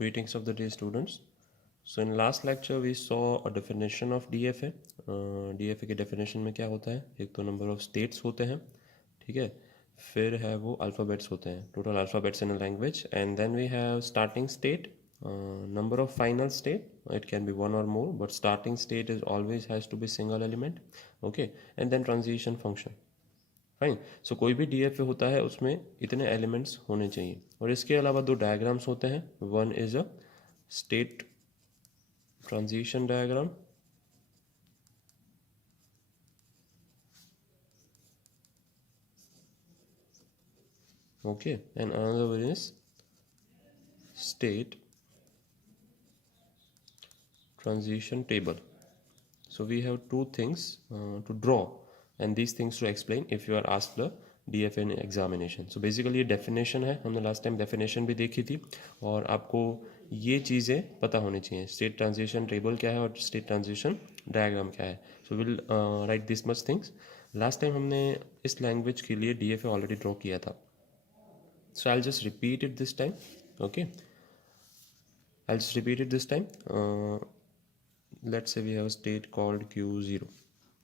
Greetings of the day, students. So in last lecture we saw a definition of DFA. DFA के definition में क्या होता है? एक तो number of states होते हैं, ठीक है? फिर है वो alphabets होते हैं, total alphabets in a language, and then we have starting state, number of final state. It can be one or more, but starting state is always has to be single element, okay? And then transition function. Fine. So कोई भी DFA होता है उसमें इतने elements होने चाहिए. और इसके अलावा दो डायग्राम्स होते हैं. One is a state transition diagram, okay, and another one is state transition table. So we have two things to draw and these things to explain if you are asked the DFA in examination. So basically ये definition है, हमने last time definition भी देखी थी और आपको ये चीज़ें पता होनी चाहिए. State transition table क्या है और state transition diagram क्या है. So we'll write this much things. Last time हमने इस language के लिए DFA already draw किया था. So I'll just repeat it this time. Okay, I'll just repeat it this time. Let's say we have a state called Q0,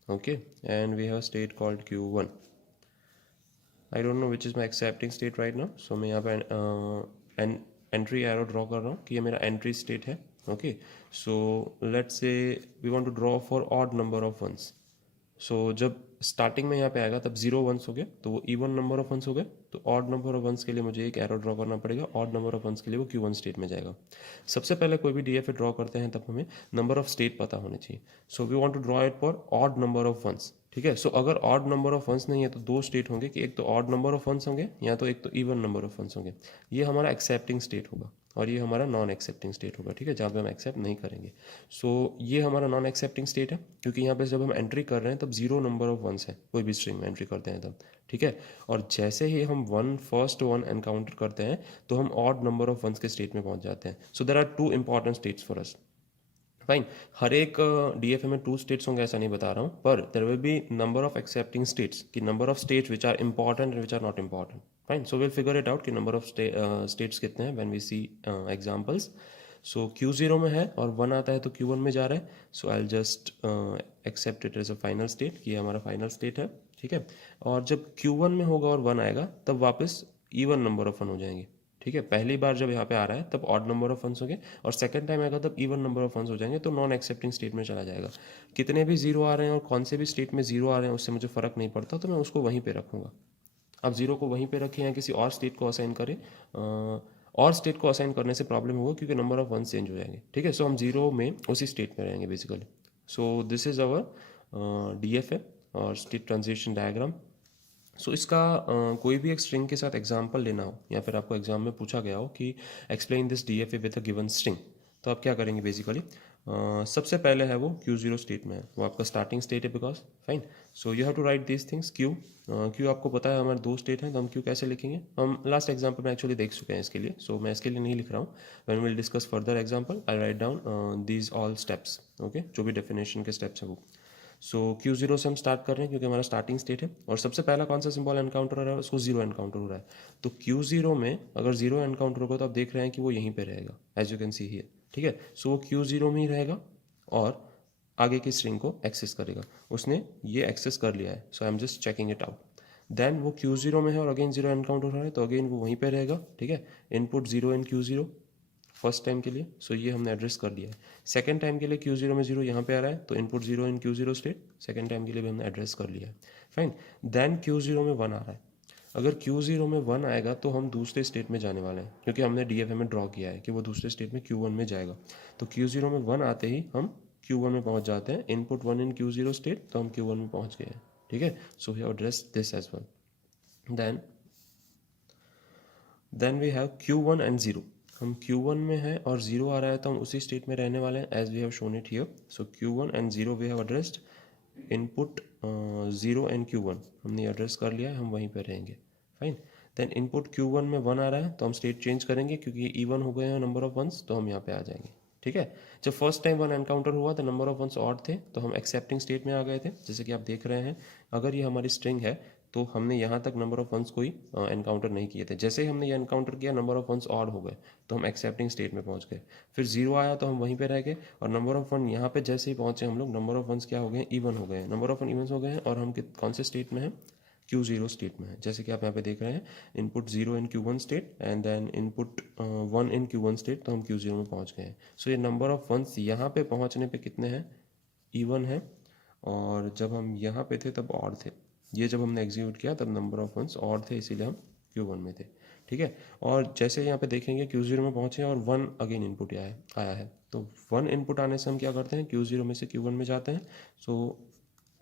okay, and we have a state called Q1. I don't know which is my accepting state right now, so मैं यहाँ पे an entry arrow draw कर रहा हूँ कि ये मेरा entry state है. Okay, so let's say we want to draw for odd number of ones. सो जब स्टार्टिंग में यहाँ पे आएगा तब 0 वंस हो गए तो वो इवन नंबर ऑफ वंस हो गए. तो ऑड नंबर ऑफ वंस के लिए मुझे एक एरो ड्रॉ करना पड़ेगा. ऑड नंबर ऑफ वंस के लिए वो Q1 स्टेट में जाएगा. सबसे पहले कोई भी DFA ड्रॉ करते हैं तब हमें नंबर ऑफ स्टेट पता होने चाहिए. So we want to draw it for odd number of ones, ठीक है. सो अगर ऑड नंबर ऑफ वंस नहीं है तो दो स्टेट होंगे कि एक तो ऑड नंबर ऑफ वंस होंगे या तो एक तो इवन नंबर ऑफ वंस होंगे. ये हमारा एक्सेप्टिंग स्टेट होगा और ये हमारा नॉन एक्सेप्टिंग स्टेट होगा, ठीक है, जहाँ पे हम एक्सेप्ट नहीं करेंगे. सो ये हमारा नॉन एक्सेप्टिंग स्टेट है क्योंकि यहाँ पे जब हम एंट्री कर रहे हैं तब 0 नंबर ऑफ वंस है कोई भी स्ट्रिंग में एंट्री करते हैं तब, ठीक है. और जैसे ही हम फर्स्ट वन एनकाउंटर करते हैं तो हम ऑड नंबर ऑफ वंस के स्टेट में पहुंच जाते हैं. So there are two important states for us. Fine. हर एक DFA में 2 स्टेट्स होंगे ऐसा नहीं बता रहा हूँ, पर there will be number of accepting states कि number of states which are important and which are not important. Fine. So will figure it out कि नंबर ऑफ स्टेट्स कितने हैं when we see examples. So Q0 में है और 1 आता है तो Q1 में जा रहा है. So I will just accept it as a final state कि ये हमारा फाइनल स्टेट है, ठीक है. और जब Q1 में होगा और 1 आएगा तब वापस इवन नंबर ऑफ वन हो जाएंगे, ठीक है. पहली बार जब यहाँ पे आ रहा है तब ऑड नंबर ऑफ वंस हो गए और सेकंड टाइम आएगा तब इवन नंबर ऑफ वंस हो जाएंगे तो नॉन एक्सेप्टिंग स्टेट में चला जाएगा. कितने भी 0 आ रहे हैं और कौन से भी स्टेट में 0 आ रहे हैं उससे मुझे फ़र्क नहीं पड़ता, तो मैं उसको वहीं पे रखूँगा. आप 0 को वहीं पे रखें या किसी और स्टेट को असाइन करें. और स्टेट को असाइन करने से प्रॉब्लम होगा क्योंकि नंबर ऑफ वंस चेंज हो जाएंगे, ठीक है. सो हम 0 में उसी स्टेट में रहेंगे basically. So this is our DFA और स्टेट ट्रांजिशन डायग्राम. सो इसका कोई भी एक स्ट्रिंग के साथ एग्जाम्पल लेना हो या फिर आपको एग्जाम में पूछा गया हो कि explain this DFA with a given string, तो आप क्या करेंगे बेसिकली. सबसे पहले है वो Q0 स्टेट में है, वो आपका स्टार्टिंग स्टेट है because. Fine. So you have to write this things. Q आपको पता है हमारे 2 स्टेट हैं तो हम Q कैसे लिखेंगे. हम लास्ट एग्जाम्पल में एक्चुअली देख चुके हैं इसके लिए, सो मैं इसके लिए नहीं लिख रहा हूँ. When will discuss further example I write down these all steps, okay, जो भी डेफिनेशन के स्टेप्स हैं वो. सो Q0 से हम स्टार्ट कर रहे हैं क्योंकि हमारा स्टार्टिंग स्टेट है और सबसे पहला कौन सा सिंबल एनकाउंटर हो रहा है, उसको 0 एनकाउंटर हो रहा है. तो Q0 में अगर 0 एनकाउंटर होगा तो आप देख रहे हैं कि वो यहीं पे रहेगा as you can see here, ठीक है. सो वो Q0 में ही रहेगा और आगे की स्ट्रिंग को एक्सेस करेगा. उसने ये एक्सेस कर लिया है, so I am just checking it out. Then वो Q0 में है और अगेन 0 एनकाउंटर हो रहा है तो अगेन वो वहीं पे रहेगा, ठीक है. इनपुट 0 इन Q0 फर्स्ट टाइम के लिए, सो ये हमने एड्रेस कर लिया है. सेकंड टाइम के लिए Q0 में 0 यहाँ पे आ रहा है तो इनपुट 0 इन Q0 स्टेट सेकंड टाइम के लिए भी हमने एड्रेस कर लिया है. फाइन. देन Q0 में 1 आ रहा है. अगर Q0 में 1 आएगा तो हम दूसरे स्टेट में जाने वाले हैं क्योंकि हमने DFA में ड्रॉ किया है कि वो दूसरे स्टेट में Q1 में जाएगा. तो Q0 में 1 आते ही हम Q1 में पहुँच जाते हैं. इनपुट 1 इन Q0 स्टेट तो हम Q1 में पहुँच गए हैं, ठीक है. So we have address this as well. Then we have Q1 and 0. हम Q1 में है और 0 आ रहा है तो हम उसी स्टेट में रहने वाले हैं as we have shown it here. So Q1 and 0 we have addressed. Input 0 and Q1 हमने एड्रेस कर लिया है, हम वहीं पे रहेंगे. फाइन. देन इनपुट Q1 में 1 आ रहा है तो हम स्टेट चेंज करेंगे क्योंकि इवन हो गए हैं नंबर ऑफ वंस तो हम यहाँ पे आ जाएंगे, ठीक है. जब फर्स्ट टाइम 1 एनकाउंटर हुआ तो नंबर ऑफ वंस ऑड थे तो हम एक्सेप्टिंग स्टेट में आ गए थे जैसे कि आप देख रहे हैं. अगर ये हमारी स्ट्रिंग है तो हमने यहाँ तक नंबर ऑफ वंस कोई एनकाउंटर नहीं किए थे। जैसे ही हमने ये एनकाउंटर किया नंबर ऑफ वंस ऑड हो गए, तो हम एक्सेप्टिंग स्टेट में पहुँच गए। फिर 0 आया तो हम वहीं पे रह गए, और नंबर ऑफ वन यहाँ पे जैसे ही पहुँचे हम लोग, नंबर ऑफ वंस क्या हो गए, इवन हो गए, नंबर ऑफ वन इवन हो गए हैं, और हम कौन से स्टेट में हैं, Q0 स्टेट में है। जैसे कि आप यहाँ पे देख रहे हैं, input 0 in Q1 state and then input 1 in Q1 state, तो हम Q0 में पहुँच गए हैं। सो ये नंबर ऑफ वंस यहाँ पे पहुँचने पे कितने हैं, इवन है, और जब हम यहाँ पे थे तब ऑड थे। ये जब हमने एग्जीक्यूट किया तब नंबर ऑफ वंस ऑड थे, इसीलिए हम Q1 में थे। ठीक है, और जैसे यहाँ पे देखेंगे Q0 में पहुँचे और 1 अगेन इनपुट आया है, तो 1 इनपुट आने से हम क्या करते हैं, Q0 में से Q1 में जाते हैं। So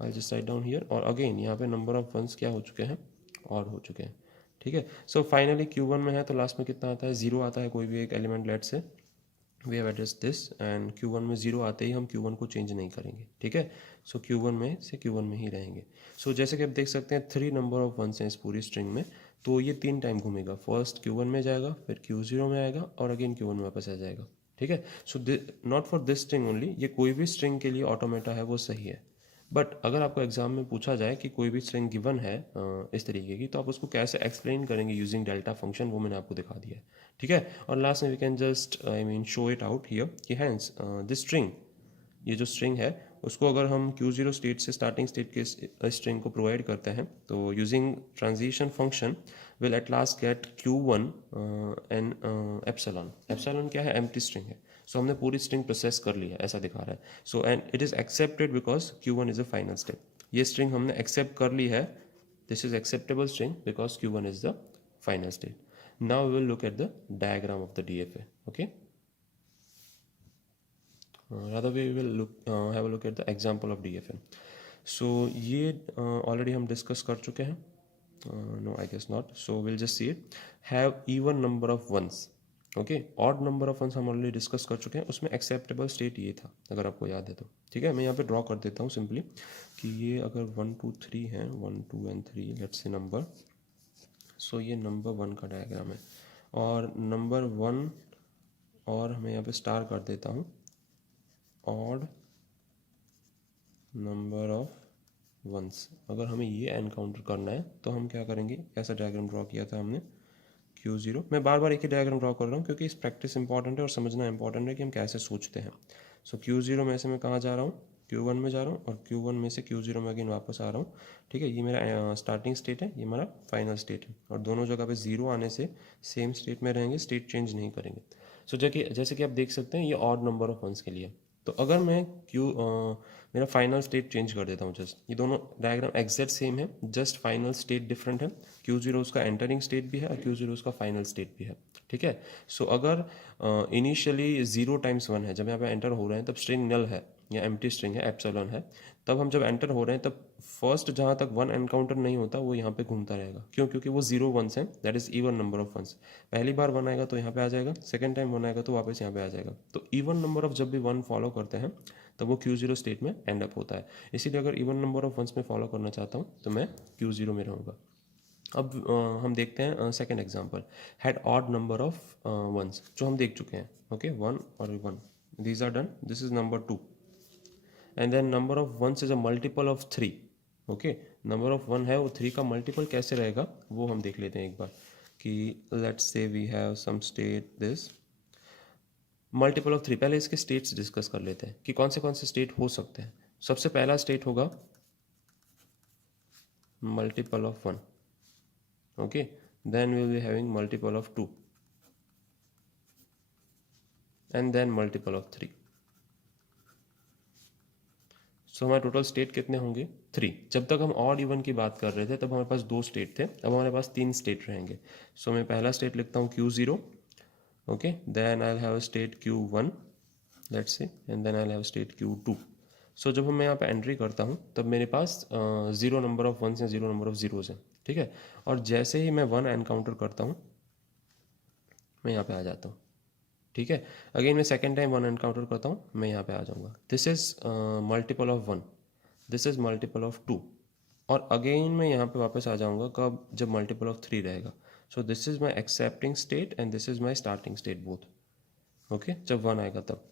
I just write down here, और अगेन यहाँ पे नंबर ऑफ वंस क्या हो चुके हैं, ऑड हो चुके हैं। ठीक है, सो फाइनली Q1 में है तो लास्ट में कितना आता है, 0 आता है, कोई भी एक element let say we have address this, and Q1 में 0 आते ही हम Q1 को चेंज नहीं करेंगे। ठीक है, सो Q1 में से Q1 में ही रहेंगे। सो जैसे कि आप देख सकते हैं 3 नंबर ऑफ वंस हैं इस पूरी स्ट्रिंग में, तो ये 3 टाइम घूमेगा, फर्स्ट Q1 में जाएगा, फिर Q0 में आएगा, और अगेन Q1 में वापस आ जाएगा। ठीक है, so not for this string only, ये कोई भी स्ट्रिंग के लिए ऑटोमेटा है वो सही है। बट अगर आपको एग्जाम में पूछा जाए कि कोई भी स्ट्रिंग गिवन है इस तरीके की, तो आप उसको कैसे एक्सप्लेन करेंगे यूजिंग डेल्टा फंक्शन, वो मैंने आपको दिखा दिया है। ठीक है, और लास्ट में we can just I mean show it out here कि हैंस दिस स्ट्रिंग, ये जो स्ट्रिंग है उसको अगर हम Q0 स्टेट से स्टार्टिंग स्टेट के स्ट्रिंग को प्रोवाइड करते हैं, तो using transition function will at last get Q1 an epsilon. Epsilon क्या है, एम्प्टी स्ट्रिंग है। सो हमने पूरी स्ट्रिंग प्रोसेस कर ली है, ऐसा दिखा रहा है। So and it is accepted because Q1 is a final state. ये स्ट्रिंग हमने एक्सेप्ट कर ली है, this is acceptable string because Q1 is the final state. Now we will look at the diagram of the DFA. Okay. Rather we will have a look at the example of DFA. So ये already हम discuss कर चुके हैं. No, I guess not. So we'll just see it. Have even number of ones. Okay. Odd number of ones हम already discuss कर चुके हैं. उसमें acceptable state ये था, अगर आपको याद है तो. ठीक है, मैं यहाँ पे draw कर देता हूँ simply कि ये अगर 1 2 3 है, 1 2 and 3 let's say number. सो ये नंबर 1 का डायग्राम है, और नंबर 1 और मैं यहाँ पे स्टार कर देता हूँ, ऑड नंबर ऑफ वंस। अगर हमें ये एनकाउंटर करना है तो हम क्या करेंगे, ऐसा डायग्राम ड्रॉ किया था हमने Q0। मैं बार बार एक ही डायग्राम ड्रॉ कर रहा हूँ क्योंकि इस प्रैक्टिस इंपॉर्टेंट है और समझना इंपॉर्टेंट है कि हम कैसे सोचते हैं। सो Q0 में से मैं कहाँ जा रहा हूँ, Q1 में जा रहा हूँ, और Q1 में से Q0 में अगेन वापस आ रहा हूँ। ठीक है, ये मेरा स्टार्टिंग स्टेट है, ये हमारा फाइनल स्टेट है, और दोनों जगह पे 0 आने से सेम स्टेट में रहेंगे, स्टेट चेंज नहीं करेंगे। सो जैसे कि आप देख सकते हैं ये ऑड नंबर ऑफ वंस के लिए। तो अगर मैं मेरा फाइनल स्टेट चेंज कर देता हूँ, जस्ट ये दोनों डायग्राम एग्जैक्ट सेम है, जस्ट फाइनल स्टेट डिफरेंट है। Q0 उसका एंटरिंग स्टेट भी है और Q0 उसका फाइनल स्टेट भी है। ठीक है, सो अगर इनिशियली 0 टाइम्स 1 है, जब यहाँ पे एंटर हो रहे हैं तब स्ट्रिंग नल है या एम्प्टी स्ट्रिंग है, एप्सिलॉन है। तब हम जब एंटर हो रहे हैं तब फर्स्ट जहाँ तक 1 एनकाउंटर नहीं होता वो यहाँ पे घूमता रहेगा। क्यों? क्योंकि वो 0 वंस है, that is even number of ones. पहली बार 1 आएगा तो यहाँ पे आ जाएगा, सेकंड टाइम 1 आएगा तो वापस यहाँ पे आ जाएगा। तो इवन नंबर ऑफ जब भी 1 फॉलो करते हैं तब वो Q0 स्टेट में एंड अप होता है। इसीलिए अगर इवन नंबर ऑफ वंस में फॉलो करना चाहता हूँ तो मैं Q0 में रहूँगा। अब हम देखते हैं second example, had odd number of ones, जो हम देख चुके हैं। ओके, 1 और 1, these are done, this is number 2, and then number of ones is a multiple of 3। Okay, number of 1 है वो 3 का मल्टीपल कैसे रहेगा वो हम देख लेते हैं एक बार, कि let's say we have some state this multiple of 3। पहले इसके स्टेट्स डिस्कस कर लेते हैं कि कौन से स्टेट हो सकते हैं। सबसे पहला स्टेट होगा multiple of 1, okay, then we will be having multiple of 2 and then multiple of 3. सो हमारे टोटल स्टेट कितने होंगे, 3। जब तक हम ऑड इवन की बात कर रहे थे तब हमारे पास 2 स्टेट थे, अब हमारे पास 3 स्टेट रहेंगे। सो मैं पहला स्टेट लिखता हूँ Q0, okay, then I will have state Q1 let's say, and then I will have state Q2। So जब मैं यहाँ पे एंट्री करता हूँ तब मेरे पास 0 नंबर ऑफ वंस हैं, 0 नंबर ऑफ जीरोज़ हैं। ठीक है, और जैसे ही मैं 1 एनकाउंटर करता हूँ मैं यहाँ पे आ जाता हूँ। ठीक है, अगेन मैं सेकेंड टाइम 1 एनकाउंटर करता हूँ, मैं यहाँ पे आ जाऊँगा। This is multiple of 1, this is multiple of 2, और अगेन मैं यहाँ पे वापस आ जाऊँगा कब, जब मल्टीपल ऑफ 3 रहेगा। सो this is my accepting state and this is my starting state both. Okay, जब 1 आएगा तब,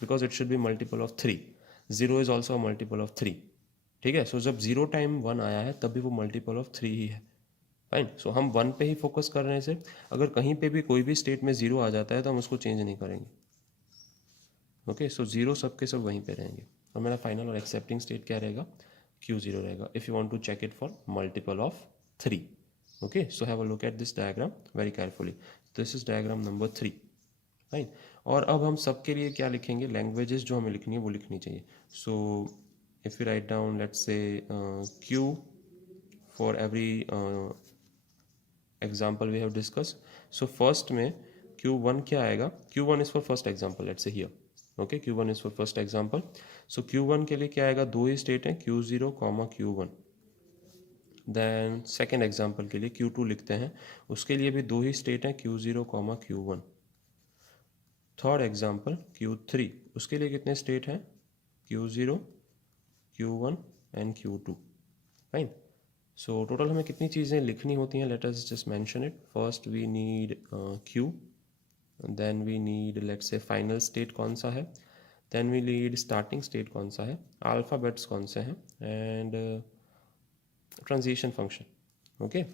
because it should be multiple of 3, 0 is also a multiple of 3। ठीक है। सो जब 0 टाइम 1 आया है तब भी वो मल्टीपल ऑफ 3 ही है। फाइन। सो हम 1 पे ही फोकस कर रहे हैं सिर्फ। अगर कहीं पे भी कोई भी स्टेट में 0 आ जाता है तो हम उसको चेंज नहीं करेंगे। ओके, सो 0 सब के सब वहीं पे रहेंगे और मेरा फाइनल और एक्सेप्टिंग स्टेट क्या रहेगा, Q0 रहेगा if you want to check it for multiple of 3। Okay, so have a look at this diagram very carefully. This is diagram number 3। Fine. और अब हम सबके लिए क्या लिखेंगे, लैंग्वेजेस जो हमें लिखनी है वो लिखनी चाहिए। So if you write down let's say Q for every example we have discuss. So first में Q1 क्या आएगा, Q1 is for first example, let's say here. Okay, Q1 is for first example. So Q1 के लिए क्या आएगा, दो ही state है, Q0 comma Q1। Then second example के लिए Q2 लिखते हैं, उसके लिए भी दो ही स्टेट है, Q0 comma Q1। Third example Q3, उसके लिए कितने स्टेट हैं, Q0, Q1 and Q2। Fine. So total हमें कितनी चीज़ें लिखनी होती हैं, let us just mention it. First we need Q, then we need let's say final state कौन सा है, then we need starting state कौन सा है, अल्फ़ाबेट्स कौन से हैं, एंड ट्रांजिशन फंक्शन। ओके,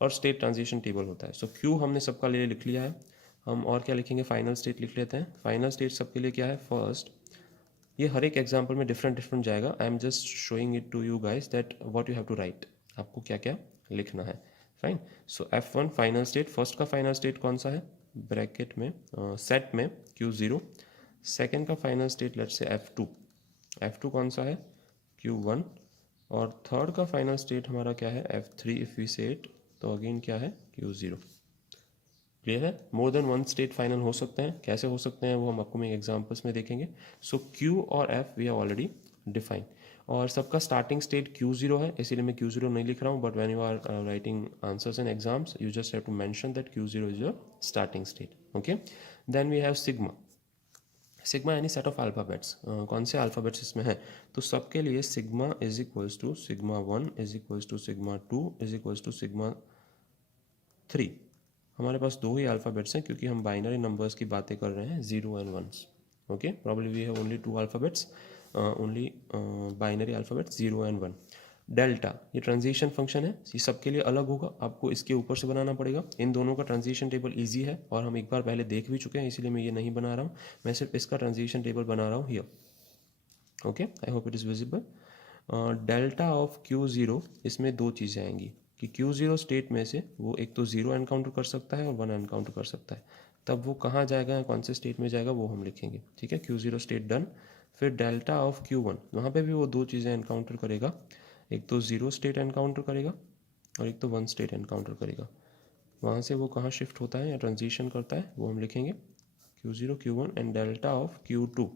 और स्टेट ट्रांजिशन टेबल होता है। सो क्यू हमने सबका लिए लिख लिया है। हम और क्या लिखेंगे, फाइनल स्टेट लिख लेते हैं। फाइनल स्टेट सबके लिए क्या है, फर्स्ट, ये हर एक एग्जाम्पल में डिफरेंट डिफरेंट जाएगा। I am just showing it to you guys that what you have to write, आपको क्या क्या लिखना है। Fine. So F1 final state, first का फाइनल स्टेट कौन सा है, ब्रैकेट में सेट में Q0। सेकेंड का final state let's say F2, F2 कौन सा है, Q1। और थर्ड का फाइनल स्टेट हमारा क्या है, F3 इफ़ वी से इट, तो अगेन क्या है, Q0। क्लियर है। More than one state final हो सकते हैं, कैसे हो सकते हैं वो हम अपकमिंग एग्जाम्पल्स में देखेंगे। सो Q और F we have already define, और सबका स्टार्टिंग स्टेट Q0 है, इसीलिए मैं Q0 नहीं लिख रहा हूँ, but when you are writing answers in exams you just have to mention that Q0 is your starting state. Okay, then we have sigma. Sigma यानी सेट ऑफ अल्फ़ाबेट्स, कौन से अल्फ़ाबेट्स इसमें हैं, तो सबके लिए sigma is equals to sigma 1 is equals to sigma 2 is equals to sigma 3। हमारे पास दो ही अल्फ़ाबेट्स हैं क्योंकि हम बाइनरी नंबर्स की बातें कर रहे हैं, 0 and 1s। Okay, probably we have only two alphabets, only binary alphabets 0 and 1। Delta, ये ट्रांजिशन फंक्शन है, ये सबके लिए अलग होगा, आपको इसके ऊपर से बनाना पड़ेगा। इन दोनों का ट्रांजिशन टेबल ईजी है और हम एक बार पहले देख भी चुके हैं, इसीलिए मैं ये नहीं बना रहा हूँ, मैं सिर्फ इसका ट्रांजिशन टेबल बना रहा हूँ here. Okay, I hope it is visible. Delta of Q0, इसमें दो चीज़ें आएंगी कि Q0 स्टेट में से वो एक तो 0 एनकाउंटर कर सकता है और 1 एनकाउंटर कर सकता है, तब वो कहाँ जाएगा, कौन से स्टेट में जाएगा वो हम लिखेंगे। ठीक है, Q0 स्टेट डन। फिर डेल्टा ऑफ Q1, वहाँ पे भी वो दो चीज़ें एनकाउंटर करेगा, एक तो 0 स्टेट एनकाउंटर करेगा और एक तो 1 स्टेट एनकाउंटर करेगा। वहाँ से वो कहाँ शिफ्ट होता है या ट्रांजिशन करता है वो हम लिखेंगे, Q0 Q1 and delta of Q2।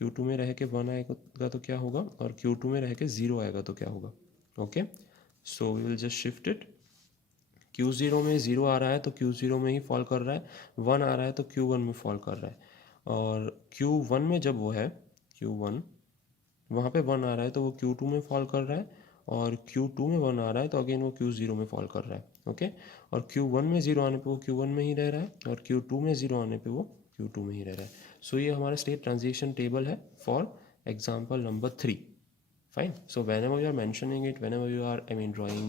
Q2 में रह के 1 आएगा तो क्या होगा, और Q2 में रह के 0 आएगा तो क्या होगा। Okay, so we will just shift it. Q0 में 0 आ रहा है तो Q0 में ही फॉल कर रहा है, 1 आ रहा है तो Q1 में फॉल कर रहा है, और Q1 में जब वो है Q1, वहाँ पे 1 आ रहा है तो वो Q2 में फॉल कर रहा है, और Q2 में 1 आ रहा है तो अगेन वो Q0 में फॉल कर रहा है। ओके, और Q1 में 0 आने पे वो Q1 में ही रह रहा है, और Q2 में 0 आने पे वो Q2 में ही रह रहा है। सो ये हमारा स्टेट ट्रांजिशन टेबल है for example number 3। Fine. So whenever you are mentioning it, whenever you are, I mean, drawing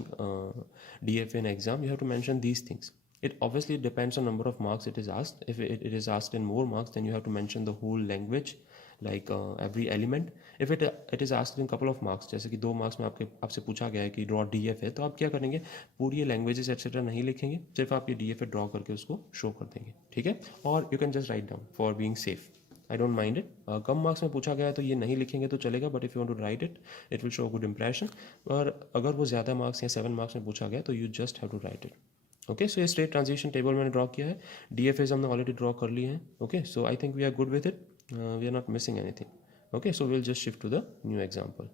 DFA in exam, you have to mention these things. It obviously depends on number of marks it is asked. If it is asked in more marks, then you have to mention the whole language, like every element. If it is asked in couple of marks, जैसे कि 2 marks में आपसे पूछा गया है कि draw DFA, तो आप क्या करेंगे, पूरी ये languages etc नहीं लिखेंगे, सिर्फ आप ये DFA draw करके उसको show कर देंगे। ठीक है, और you can just write down for being safe. I don't mind it. Come marks में पूछा गया है तो ये नहीं लिखेंगे तो चलेगा, but if you want to write it, it will show good impression. और अगर वो ज़्यादा मार्क्स या 7 मार्क्स में पूछा गया तो you just have to write it. Okay, so ये स्टेट ट्रांजिशन टेबल मैंने ड्रॉ किया है, DFAs हमने ऑलरेडी ड्रॉ कर लिए हैं। Okay, so I think we are good with it, we are not missing anything. Okay, so will just shift to the new example.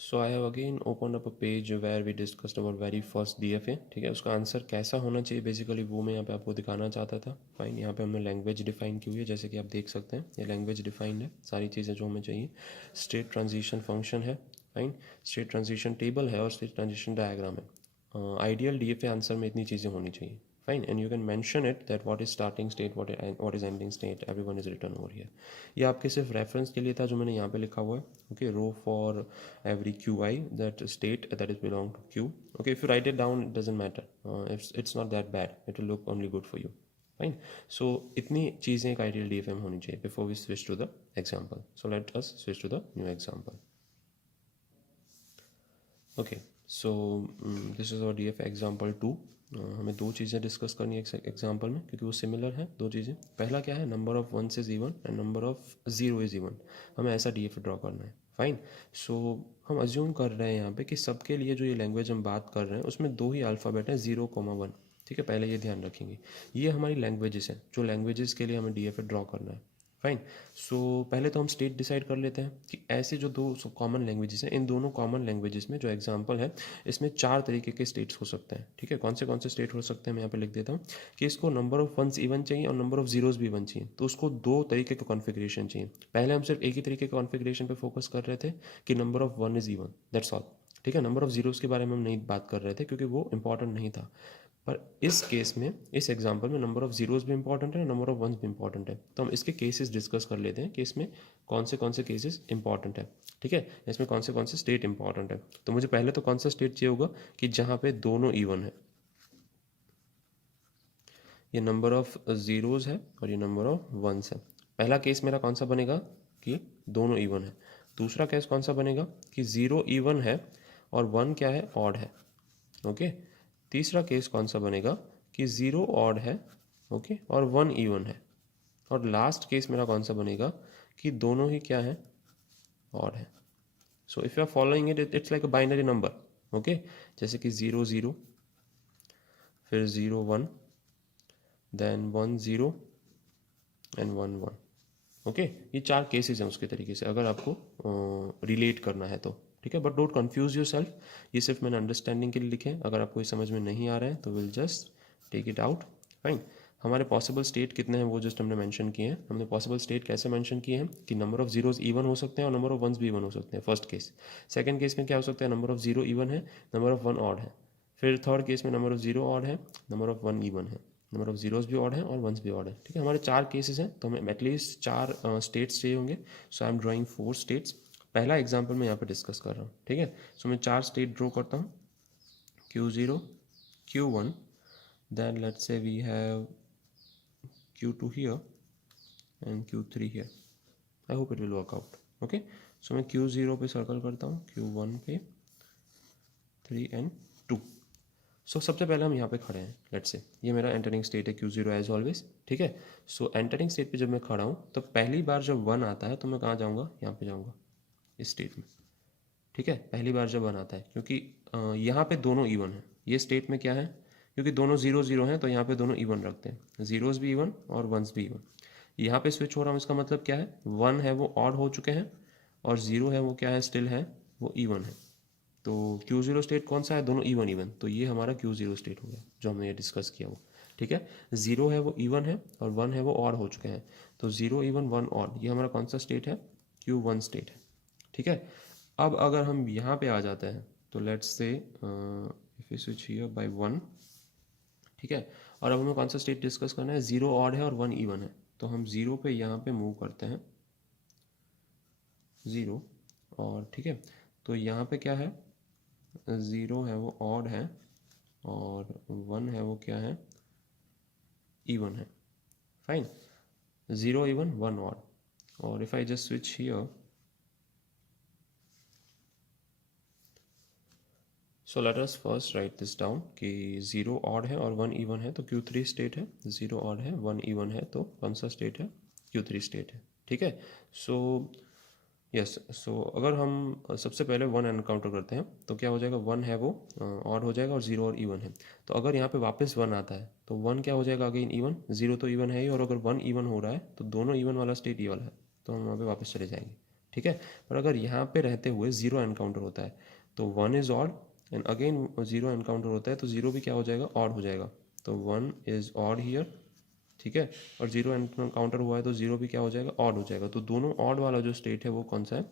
So I have again open up a page where we discussed about very first DFA। ठीक है, उसका answer कैसा होना चाहिए basically वो मैं यहाँ पे आपको दिखाना चाहता था। फाइन, यहाँ पे हमने लैंग्वेज डिफाइन की हुई है, जैसे कि आप देख सकते हैं ये लैंग्वेज डिफाइंड है, सारी चीज़ें जो हमें चाहिए। स्टेट ट्रांजिशन फंक्शन है, फाइन, स्टेट ट्रांजिशन टेबल है और स्टेट ट्रांजिशन डायग्राम है। आइडियल DFA आंसर में इतनी चीज़ें होनी चाहिए। fine, and you can mention it that what is starting state, what is ending state, everyone is written over here. ये आपके सिर्फ रेफरेंस के लिए था जो मैंने यहाँ पे लिखा हुआ है. Okay, row for every qi, that state that is belong to q. Okay, if you write it down it doesn't matter, it's not that bad, it will look only good for you. Fine. So इतनी चीज़ें एक ideal DFM होनी चाहिए before we switch to the example. So let us switch to the new example. Okay, so this is our DF example 2. हमें दो चीज़ें discuss करनी है एग्जाम्पल में क्योंकि वो सिमिलर है. दो चीज़ें, पहला क्या है, number of ones is even and number of zero is even. हमें ऐसा DF ड्रॉ करना है. फाइन. सो हम अज्यूम कर रहे हैं यहाँ पे कि सबके लिए जो ये लैंग्वेज हम बात कर रहे हैं उसमें दो ही अल्फ़ाबेट है, 0,1. ठीक है, पहले ये ध्यान रखेंगे. ये हमारी लैंग्वेजेस हैं, जो लैंग्वेजेस के लिए हमें DF ड्रॉ करना है. फाइन. सो पहले तो हम स्टेट डिसाइड कर लेते हैं कि ऐसे जो दो कॉमन लैंग्वेजेस हैं, इन दोनों कॉमन लैंग्वेजेस में जो एग्जांपल है इसमें 4 तरीके के स्टेट्स हो सकते हैं. ठीक है, कौन से स्टेट हो सकते हैं मैं यहाँ पे लिख देता हूँ कि इसको नंबर ऑफ वंस इवन चाहिए और नंबर ऑफ जीरोज़ भी इवन चाहिए. तो उसको दो तरीके का कॉन्फ़िगरेशन चाहिए. पहले हम सिर्फ एक ही तरीके का कॉन्फ़िगरेशन पे फोकस कर रहे थे कि number of one is even, that's all. ठीक है, नंबर ऑफ जीरोज़ के बारे में हम नहीं बात कर रहे थे क्योंकि वो इंपॉर्टेंट नहीं था. पर इस केस में, इस एग्जांपल में नंबर ऑफ जीरोज़ भी इंपॉर्टेंट है, नंबर ऑफ वंस भी इंपॉर्टेंट है. तो हम इसके केसेस डिस्कस कर लेते हैं कि इसमें कौन से केसेस इंपॉर्टेंट है. ठीक है, इसमें कौन से स्टेट इंपॉर्टेंट है. तो मुझे पहले तो कौन सा स्टेट चाहिए होगा कि जहाँ पे दोनों इवन है. ये नंबर ऑफ ज़ीरोज़ है और ये नंबर ऑफ वंस है. पहला केस मेरा कौन सा बनेगा कि दोनों इवन है. दूसरा केस कौन सा बनेगा कि ज़ीरो इवन है और वन क्या है, ऑड है. ओके. तीसरा केस कौन सा बनेगा कि ज़ीरो ऑड है, ओके, और वन इवन है. और लास्ट केस मेरा कौन सा बनेगा कि दोनों ही क्या है, ऑड है. So if you are following it, it's like a binary number. Okay, जैसे कि 0 0, फिर 0 1, देन 1 0 एंड 1 1. ओके, ये 4 केसेस हैं उसके तरीके से, अगर आपको रिलेट करना है तो. ठीक है, but don't confuse your self. ये सिर्फ मैंने अंडरस्टैंडिंग के लिए लिखे हैं. अगर आपको ये समझ में नहीं आ रहा है तो will just take it out. Fine. हमारे पॉसिबल स्टेट कितने हैं वो जस्ट हमने मेंशन किए हैं. हमने पॉसिबल स्टेट कैसे मेंशन किए हैं कि नंबर ऑफ जीरोज इवन हो सकते हैं और नंबर ऑफ वंस भी इवन हो सकते हैं. First case. सेकंड केस में क्या हो सकता है, नंबर ऑफ जीरो इवन है, नंबर ऑफ वन ऑड है. फिर थर्ड केस में नंबर ऑफ जीरो ऑड है, नंबर ऑफ वन इवन है, नंबर ऑफ जीरोज भी ऑड है और वंस भी ऑड है. ठीक है, हमारे 4 केसेस हैं तो हमें एटलीस्ट 4 स्टेट्स चाहिए होंगे. सो आई एम ड्राइंग 4 स्टेट्स. पहला एग्जाम्पल मैं यहाँ पे डिस्कस कर रहा हूँ. ठीक है, सो मैं 4 स्टेट ड्रॉ करता हूँ. Q0, Q1, then let's say we have Q2 here and Q3 here. I hope it will work out. Okay, so मैं Q0 पे सर्कल करता हूँ, Q1 पे 3 and 2. सो सबसे पहले हम यहाँ पे खड़े हैं. लेट्स से ये मेरा एंटरिंग स्टेट है Q0 एज ऑलवेज. ठीक है, सो एंटरिंग स्टेट पे जब मैं खड़ा हूँ तो पहली बार जब 1 आता है तो मैं कहाँ जाऊँगा, यहाँ पे जाऊँगा, इस स्टेट में. ठीक है, पहली बार जब 1 आता है क्योंकि यहाँ पे दोनों इवन है. ये स्टेट में क्या है, क्योंकि दोनों 0 0 हैं तो यहाँ पे दोनों इवन रखते हैं. जीरोज़ भी इवन और वंस भी इवन. यहाँ पे स्विच हो रहा हूँ, इसका मतलब क्या है, 1 है वो ऑड हो चुके हैं और 0 है वो क्या है, स्टिल है, वो इवन है. तो Q0 स्टेट कौन सा है, दोनों इवन इवन. तो ये हमारा Q0 स्टेट हो गया जो हमने ये डिस्कस किया वो. ठीक है, 0 है वो इवन है और 1 है वो ऑड हो चुके हैं. तो 0 इवन 1 ऑड, ये हमारा कौन सा स्टेट है, Q1 स्टेट है. ठीक है, अब अगर हम यहाँ पे आ जाते हैं तो let's say if you switch here bye 1. ठीक है, और अब हमें कौन सा स्टेट डिस्कस करना है, 0 ऑड है और 1 इवन है. तो हम 0 पे यहाँ पे मूव करते हैं, 0. और ठीक है, तो यहाँ पे क्या है, 0 है वो ऑड है और 1 है वो क्या है, इवन है. फाइन. 0 even 1 odd. और if I just switch here, so let us first write this down कि 0 ऑड है और 1 इवन है तो Q3 स्टेट है. 0 ऑड है 1 इवन है तो कौन सा स्टेट है, Q3 स्टेट है. ठीक है, सो यस. सो अगर हम सबसे पहले 1 एनकाउंटर करते हैं तो क्या हो जाएगा, 1 है वो ऑड हो जाएगा और 0 और इवन है. तो अगर यहाँ पे वापस 1 आता है तो 1 क्या हो जाएगा, अगेन इवन. 0 तो इवन है ही, और अगर 1 इवन हो रहा है तो दोनों इवन वाला स्टेट ये वाला है, तो हम वहाँ पे वापस चले जाएंगे. ठीक है, पर अगर यहाँ पे रहते हुए 0 एनकाउंटर होता है तो 1 is odd and again 0 encounter होता है तो 0 भी क्या हो जाएगा, ऑड हो जाएगा. तो 1 इज़ ऑड हियर. ठीक है, और 0 एनकाउंटर हुआ है तो 0 भी क्या हो जाएगा, ऑड हो जाएगा. तो दोनों ऑड वाला जो स्टेट है वो कौन सा है,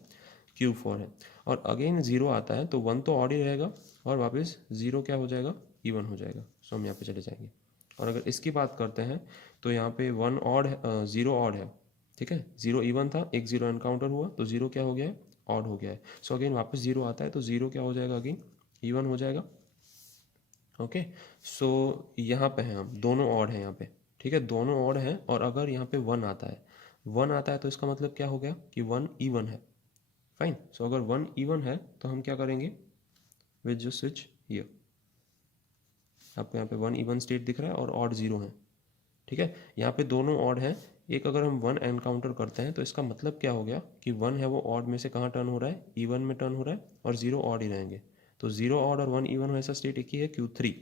Q4 है. और अगेन 0 आता है तो 1 तो ऑड ही रहेगा और वापस 0 क्या हो जाएगा, इवन हो जाएगा. सो हम यहाँ पे चले जाएंगे. और अगर इसकी बात करते हैं तो यहाँ पे 1 ऑड है, 0 ऑड है, ठीक है। 0 इवन था, एक 0 एनकाउंटर हुआ तो 0 क्या हो गया है, ऑड हो गया है। सो अगेन वापस 0 आता है तो 0 क्या हो जाएगा, अगेन इवन हो जाएगा। ओके, सो यहाँ पे हैं हम, दोनों ऑड हैं यहाँ पे, ठीक है, दोनों ऑड हैं। और अगर यहाँ पे 1 आता है, 1 आता है तो इसका मतलब क्या हो गया कि 1 इवन है। फाइन, सो अगर 1 इवन है तो हम क्या करेंगे, विद जो स्विच हियर, आपको यहाँ पे 1 इवन स्टेट दिख रहा है और ऑड 0 है, ठीक है। यहाँ पे दोनों ऑड हैं, एक अगर हम 1 एनकाउंटर करते हैं तो इसका मतलब क्या हो गया कि 1 है वो ऑड में से कहाँ टर्न हो रहा है, इवन में टर्न हो रहा है, और 0 ऑड ही रहेंगे। तो 0 ऑड और 1 इवन ऐसा स्टेट एक ही है, Q3।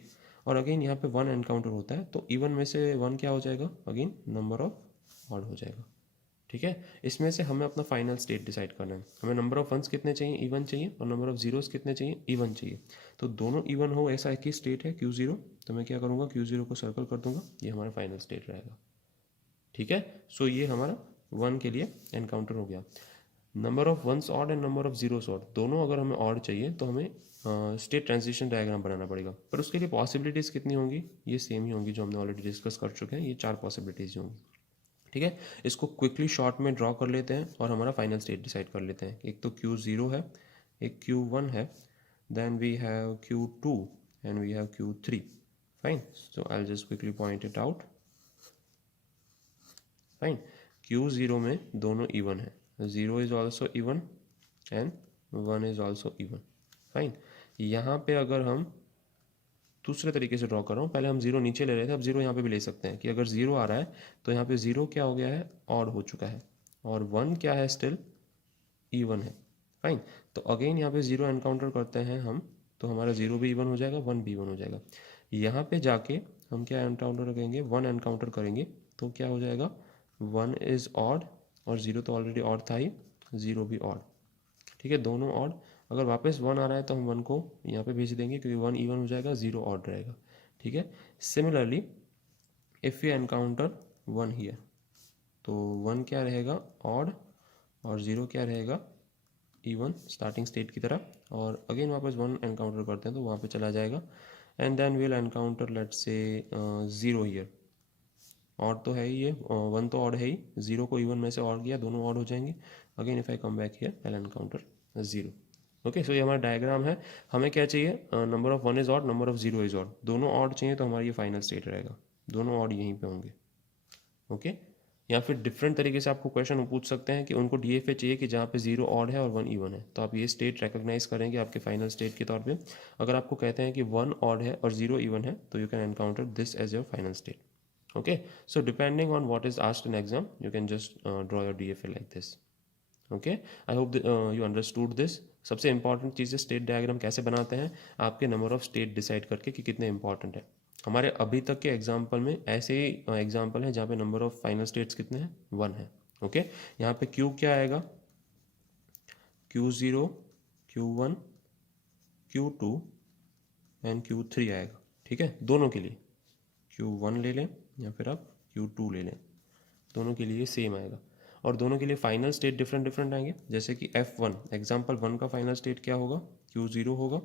और अगेन यहाँ पे 1 एनकाउंटर होता है तो इवन में से 1 क्या हो जाएगा, अगेन नंबर ऑफ ऑड हो जाएगा, ठीक है। इसमें से हमें अपना फाइनल स्टेट डिसाइड करना है। हमें नंबर ऑफ वंस कितने चाहिए, इवन चाहिए, और नंबर ऑफ जीरोस कितने चाहिए, इवन चाहिए। तो दोनों इवन हो ऐसा एक ही स्टेट है Q0, तो मैं क्या करूँगा, Q0 को सर्कल कर दूंगा, ये हमारा फाइनल स्टेट रहेगा, ठीक है। सो ये हमारा 1 के लिए एनकाउंटर हो गया। Number of ones odd and number of zeros odd, दोनों अगर हमें ऑड चाहिए तो हमें स्टेट ट्रांजिशन डायग्राम बनाना पड़ेगा। पर उसके लिए पॉसिबिलिटीज़ कितनी होंगी, ये सेम ही होंगी जो हमने ऑलरेडी डिस्कस कर चुके हैं, ये 4 पॉसिबिलिटीज़ होंगी, ठीक है। इसको क्विकली शॉर्ट में ड्रॉ कर लेते हैं और हमारा फाइनल स्टेट डिसाइड कर लेते हैं। एक तो Q0 है, एक Q1 है, then we have Q2 and we have Q3। Fine, so I just quickly point it out. Fine, Q0 में दोनों इवन है, 0 is also even and 1 is also even. Fine, यहाँ पे अगर हम दूसरे तरीके से ड्रॉ कर रहा हूँ, पहले हम 0 नीचे ले रहे थे, अब 0 यहाँ पे भी ले सकते हैं कि अगर 0 आ रहा है तो यहाँ पे 0 क्या हो गया है, ऑड हो चुका है, और 1 क्या है, स्टिल इवन है। फाइन, तो अगेन यहाँ पे 0 एनकाउंटर करते हैं हम, तो हमारा 0 भी इवन हो जाएगा, 1 भी इवन हो जाएगा। यहाँ पे जाके हम क्या एनकाउंटर करेंगे, 1 एनकाउंटर करेंगे तो क्या हो जाएगा, 1 इज़ ऑड, और 0 तो ऑलरेडी ऑड था ही, 0 भी ऑड, ठीक है, दोनों ऑड। अगर वापस 1 आ रहा है तो हम 1 को यहाँ पे भेज देंगे क्योंकि 1 इवन हो जाएगा, 0 ऑड रहेगा, ठीक है। Similarly if you encounter 1 here, तो 1 क्या रहेगा, ऑड, और 0 क्या रहेगा, इवन स्टार्टिंग स्टेट की तरह। और अगेन वापस 1 एनकाउंटर करते हैं तो वहाँ पे चला जाएगा, and then we'll encounter let's say 0 here. Odd तो है ही, ये 1 तो ऑड है ही, 0 को इवन में से ऑड किया, दोनों ऑड हो जाएंगे। Again if I come back here, I encounter 0। Okay, so ये हमारा डायग्राम है। हमें क्या चाहिए, number of 1 is odd, number of 0 is odd, दोनों ऑड चाहिए तो हमारा ये फाइनल स्टेट रहेगा, दोनों ऑड यहीं पे होंगे। ओके, या फिर डिफरेंट तरीके से आपको क्वेश्चन पूछ सकते हैं कि उनको DFA चाहिए कि जहाँ पे 0 ऑड है और 1 इवन है, तो आप ये स्टेट रिकॉग्नाइज करेंगे आपके फाइनल स्टेट के तौर पे। अगर आपको कहते हैं कि 1 ऑड है और 0 इवन है तो you can encounter this as your final state. Okay, so depending on what is asked in exam, you can just draw your DFA like this. Okay, I hope you understood this. सबसे important चीज़ है state diagram कैसे बनाते हैं, आपके number of state decide करके कि कितने important है। हमारे अभी तक के एग्जाम्पल में ऐसे ही एग्जाम्पल है जहाँ पे नंबर ऑफ फाइनल स्टेट्स कितने हैं, 1 है। ओके, यहाँ पे Q क्या आएगा, Q0, Q1, Q2 and Q3 आएगा, ठीक है, दोनों के लिए। Q1 ले लें या फिर आप Q2 ले लें, दोनों के लिए सेम आएगा। और दोनों के लिए फाइनल स्टेट डिफरेंट डिफरेंट आएंगे, जैसे कि F1 एग्जाम्पल 1 का फाइनल स्टेट क्या होगा, Q0 होगा,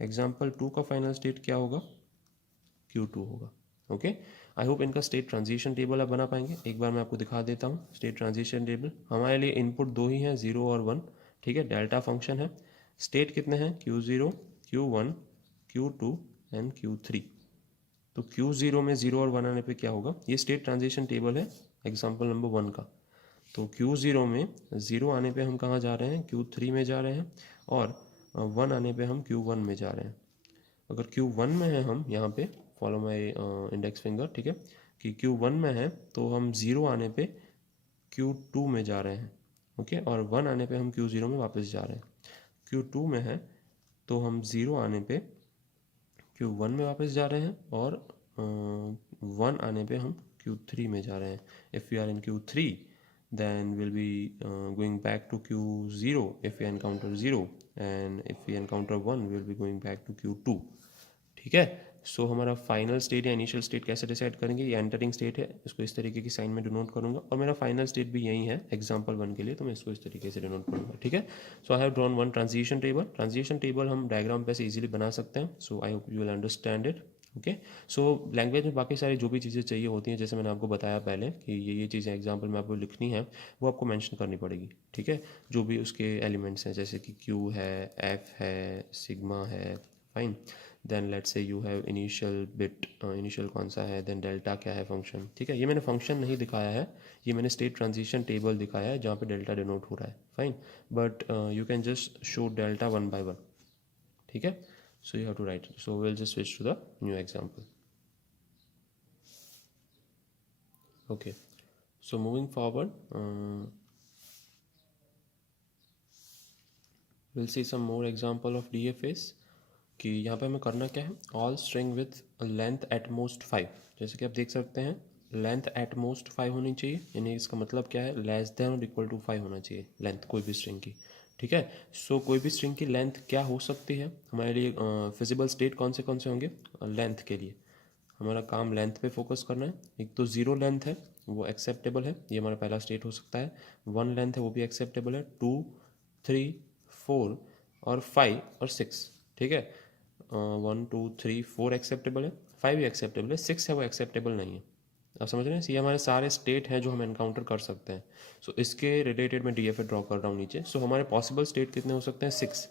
एग्जाम्पल 2 का फाइनल स्टेट क्या होगा, Q2 होगा। ओके, आई होप इनका स्टेट ट्रांजिशन टेबल आप बना पाएंगे। एक बार मैं आपको दिखा देता हूँ स्टेट ट्रांजिशन टेबल। हमारे लिए इनपुट 2 ही हैं, 0 और 1, ठीक है, डेल्टा फंक्शन है। स्टेट कितने हैं, Q0, Q1, Q2 and Q3। तो Q0 में 0 और 1 आने पे क्या होगा, ये स्टेट ट्रांजिशन टेबल है एग्जाम्पल नंबर 1 का। तो Q0 में 0 आने पे हम कहाँ जा रहे हैं, Q3 में जा रहे हैं, और 1 आने पे हम Q1 में जा रहे हैं। अगर Q1 में है हम यहाँ पे, फॉलो माई इंडेक्स फिंगर, ठीक है, कि Q1 में है तो हम 0 आने पे Q2 में जा रहे हैं, ओके, और 1 आने पे हम Q0 में वापस जा रहे हैं। Q2 में है तो हम 0 आने पे Q1 में वापस जा रहे हैं, और 1 आने पे हम Q3 में जा रहे हैं। If we are in Q3 then we'll be going back to Q0 if we encounter 0, and if we encounter 1 we'll be going back to Q2, ठीक है। सो हमारा फाइनल स्टेट या इनिशियल स्टेट कैसे डिसाइड करेंगे, ये एंटरिंग स्टेट है, इसको इस तरीके की साइन में डिनोट करूंगा, और मेरा फाइनल स्टेट भी यही है एग्जाम्पल 1 के लिए, तो मैं इसको इस तरीके से डिनोट करूंगा, ठीक है। So I have drawn 1 transition table. Transition table हम डायग्राम पे से इजीली बना सकते हैं, so I hope you will understand it. Okay. So language में बाकी सारी जो भी चीज़ें चाहिए होती हैं, जैसे मैंने आपको बताया पहले कि ये चीज़ें एग्जाम्पल में आपको लिखनी है, वो आपको मेंशन करनी पड़ेगी, ठीक है। जो भी उसके एलिमेंट्स हैं, जैसे कि क्यू है, एफ है, सिग्मा है, fine. Then let's say you have initial bit, initial कौन सा है, देन डेल्टा क्या है फंक्शन, ठीक है। ये मैंने फंक्शन नहीं दिखाया है, ये मैंने स्टेट ट्रांजिशन टेबल दिखाया है जहाँ पे डेल्टा डिनोट हो रहा है, fine. But you can just show delta one by one, ठीक है। So you have to write. So we'll just switch to the new example. Okay. So moving forward, we'll see some more example of DFAs. कि यहाँ पे हमें करना क्या है, all string with length at most 5। जैसे कि आप देख सकते हैं लेंथ एट मोस्ट 5 होनी चाहिए, यानी इसका मतलब क्या है, लेस देन और इक्वल टू 5 होना चाहिए लेंथ कोई भी स्ट्रिंग की, ठीक है। सो कोई भी स्ट्रिंग की लेंथ क्या हो सकती है हमारे लिए, फिजिबल स्टेट कौन से होंगे लेंथ के लिए। हमारा काम लेंथ पे फोकस करना है। एक तो ज़ीरो लेंथ है वो एक्सेप्टेबल है, ये हमारा पहला स्टेट हो सकता है। वन लेंथ है वो भी एक्सेप्टेबल है। 2, 3, 4 और 5 और 6, ठीक है। 1, 2, 3, 4 एक्सेप्टेबल है, 5 भी एक्सेप्टेबल है, 6 है वो एक्सेप्टेबल नहीं है। आप समझ रहे हैं, ये हमारे सारे स्टेट हैं जो हम एनकाउंटर कर सकते हैं। सो इसके रिलेटेड मैं DFA ड्रॉ कर रहा हूँ नीचे। सो हमारे पॉसिबल स्टेट कितने हो सकते हैं, 6।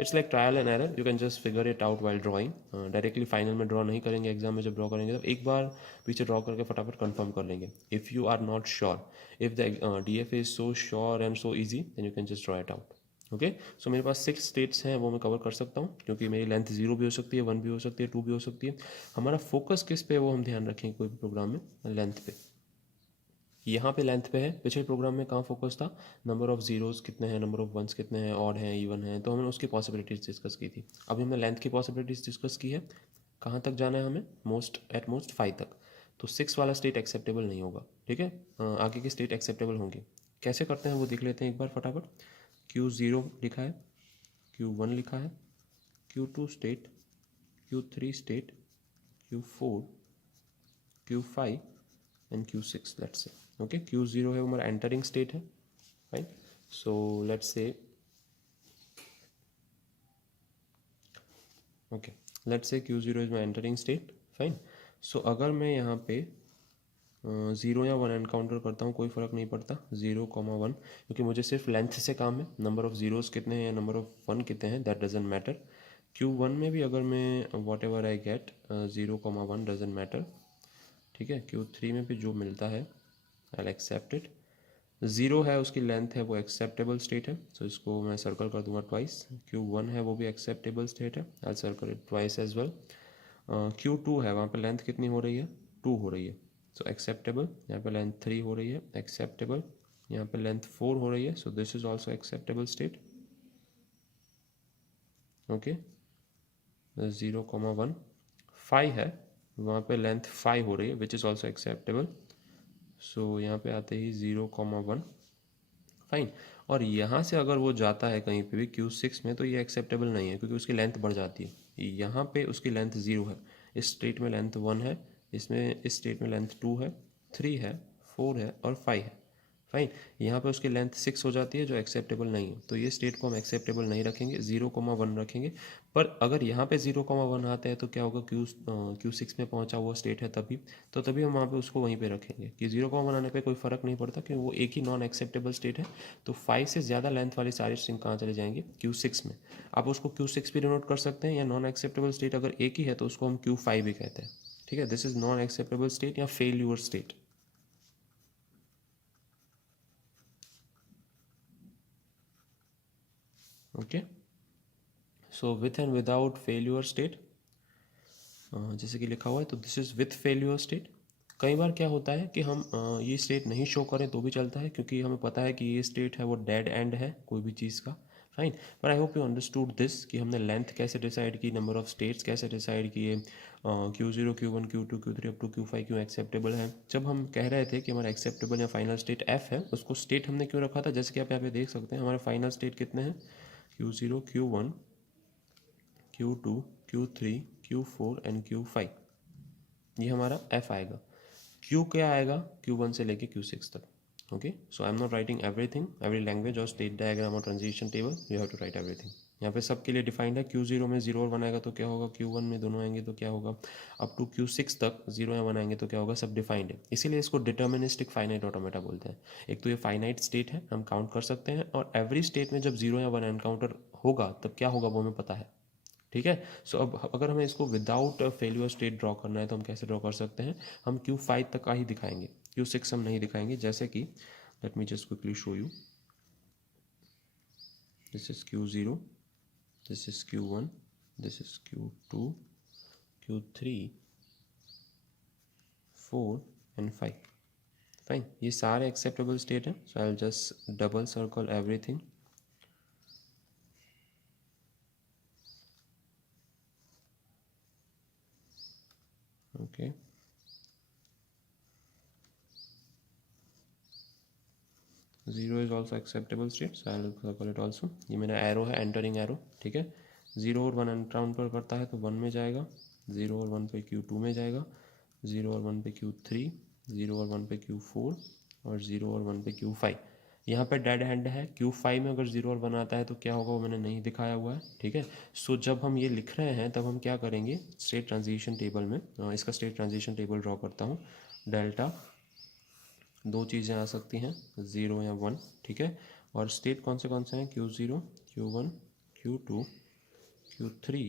It's like trial and error, you can just figure it out while drawing. Directly final में ड्रॉ नहीं करेंगे, एग्जाम में जब ड्रॉ करेंगे तो एक बार पीछे ड्रॉ करके फटाफट कंफर्म कर लेंगे। If you are not sure, if the DFA is so sure and so easy, then you can just draw it out. Okay. So मेरे पास 6 स्टेट्स हैं, वो मैं कवर कर सकता हूँ, क्योंकि मेरी लेंथ 0 भी हो सकती है, 1 भी हो सकती है, 2 भी हो सकती है। हमारा फोकस किस पे, वो हम ध्यान रखेंगे कोई भी प्रोग्राम में, लेंथ पे। यहाँ पे लेंथ पे है, पिछले प्रोग्राम में कहाँ फोकस था, नंबर ऑफ जीरोस कितने हैं, नंबर ऑफ वंस कितने हैं, ऑड हैं, इवन हैं, तो हमने उसकी पॉसिबिलिटीज़ डिस्कस की थी। अभी हमने लेंथ की पॉसिबिलिटीज़ डिस्कस की है, कहाँ तक जाना है हमें, एट मोस्ट 5 तक। तो 6 वाला स्टेट एक्सेप्टेबल नहीं होगा, ठीक है। आगे के स्टेट एक्सेप्टेबल होंगे। कैसे करते हैं वो देख लेते हैं एक बार फटाफट। Q0 लिखा है, Q1 लिखा है, Q2 state, Q3 state, Q4, Q5 and Q6 let's say. Okay, Q0 है वो हमारा एंटरिंग स्टेट है, fine. So let's say, okay, let's say Q0 is my entering state, fine. So अगर मैं यहाँ पे 0 या 1 एनकाउंटर करता हूँ, कोई फ़र्क नहीं पड़ता, 0, 1, क्योंकि मुझे सिर्फ लेंथ से काम है। नंबर ऑफ जीरोस कितने हैं या नंबर ऑफ 1 कितने हैं, दैट डजेंट मैटर। Q1 में भी अगर मैं what ever I get 0, 1 doesn't matter, ठीक है। Q3 में भी जो मिलता है आई एक्सेप्ट इट। 0 है उसकी लेंथ है, वो एक्सेप्टेबल स्टेट है, सो इसको मैं सर्कल कर दूंगा ट्वाइस। Q1 है वो भी एक्सेप्टेबल स्टेट है, I circle it twice as well. Q2 है, वहाँ पे लेंथ कितनी हो रही है, 2 हो रही है, सो एक्सेप्टेबल। यहाँ पे लेंथ 3 हो रही है, एक्सेप्टेबल। यहाँ पे लेंथ 4 हो रही है, so this is also acceptable state, okay. 0, 1, 5 है, वहाँ पे लेंथ 5 हो रही है, विच इज़ ऑल्सो एक्सेप्टेबल। सो यहाँ पे आते ही 0, 1, फाइन। और यहाँ से अगर वो जाता है कहीं पे भी Q6 में, तो ये एक्सेप्टेबल नहीं है, क्योंकि उसकी लेंथ बढ़ जाती है। यहाँ पे उसकी लेंथ 0 है, इस स्टेट में लेंथ 1 है, इसमें इस स्टेट में लेंथ 2 है, 3 है, 4 है और 5 है, फाइन। यहाँ पे उसकी लेंथ 6 हो जाती है, जो एक्सेप्टेबल नहीं है, तो ये स्टेट को हम एक्सेप्टेबल नहीं रखेंगे, 0, 1 रखेंगे। पर अगर यहाँ पे 0, 1 आता है तो क्या होगा, Q6 में पहुँचा हुआ स्टेट है तभी, तो तभी हम वहाँ पे उसको वहीं पे रखेंगे कि 0, 1 आने पे कोई फ़र्क नहीं पड़ता, क्योंकि वो एक ही नॉन एक्सेप्टेबल स्टेट है। तो 5 से ज़्यादा लेंथ वाली सारी स्ट्रिंग कहाँ चले जाएंगे, Q6 में। आप उसको Q6 भी डिनोट कर सकते हैं, या नॉन एक्सेप्टेबल स्टेट अगर एक ही है तो उसको हम Q5 भी कहते हैं, ठीक है। This is non acceptable state या failure state, okay. So with and without failure state, जैसे कि लिखा हुआ है, तो this is with failure state. कई बार क्या होता है कि हम ये स्टेट नहीं शो करें तो भी चलता है, क्योंकि हमें पता है कि ये स्टेट है वो डेड एंड है कोई भी चीज़ का, फाइन। पर आई होप यू अंडरस्टूड दिस, कि हमने लेंथ कैसे डिसाइड की, नंबर ऑफ स्टेट्स कैसे डिसाइड किए, Q0, Q1, Q2, Q3 up to Q5 क्यों एक्सेप्टेबल है। जब हम कह रहे थे कि हमारा एक्सेप्टेबल या फाइनल स्टेट F है, उसको स्टेट हमने क्यों रखा था, जैसे कि आप यहाँ पे देख सकते हैं हमारे फाइनल स्टेट कितने हैं, Q0, Q1, Q2, Q3, Q4 and Q5। ये हमारा F आएगा। Q क्या आएगा, Q1 से लेके Q6 तक, okay. So I am not writing everything, every language और स्टेट डायग्राम और transition table, you have to write everything. यहाँ पे सबके लिए डिफाइंड है। Q0 में 0 और 1 आएगा तो क्या होगा, Q1 में दोनों आएंगे तो क्या होगा, अप टू Q6 तक 0 या 1 आएंगे तो क्या होगा, सब डिफाइंड है। इसीलिए इसको डिटर्मिनिस्टिक फाइनाइट ऑटोमेटा बोलते हैं। एक तो ये फाइनाइट स्टेट है, हम काउंट कर सकते हैं, और एवरी स्टेट में जब 0 या 1 एनकाउंटर होगा तब क्या होगा वो हमें पता है। ठीक है। सो अब अगर हमें इसको विदाउट फेल्यूर स्टेट ड्रॉ करना है तो हम कैसे ड्रॉ कर सकते हैं, हम Q5 तक का ही दिखाएंगे, Q6 हम नहीं दिखाएंगे। जैसे कि let me just quickly show you, this is Q0, this is Q1, this is Q2, Q3, 4 and 5. Fine, ये सारे एक्सेप्टेबल स्टेट हैं। So I will just double circle everything. Okay, zero is also acceptable state, so I will circle it also. ये मेरा arrow है, entering arrow. ठीक है, 0 और 1 encounter करता है तो 1 में जाएगा, 0 और 1 पे Q2 में जाएगा, 0 और 1 पे Q3, 0 और 1 पे Q4 और 0 और 1 पे Q5। यहाँ पे डेड हैंड है। Q5 में अगर 0 और 1 आता है तो क्या होगा वो मैंने नहीं दिखाया हुआ है। ठीक है, सो जब हम ये लिख रहे हैं तब हम क्या करेंगे, स्टेट ट्रांजिशन टेबल में इसका स्टेट ट्रांजिशन टेबल ड्रॉ करता हूँ। डेल्टा, दो चीज़ें आ सकती हैं, 0 या 1। ठीक है, और स्टेट कौन से हैं, Q0, Q1, Q2, Q3,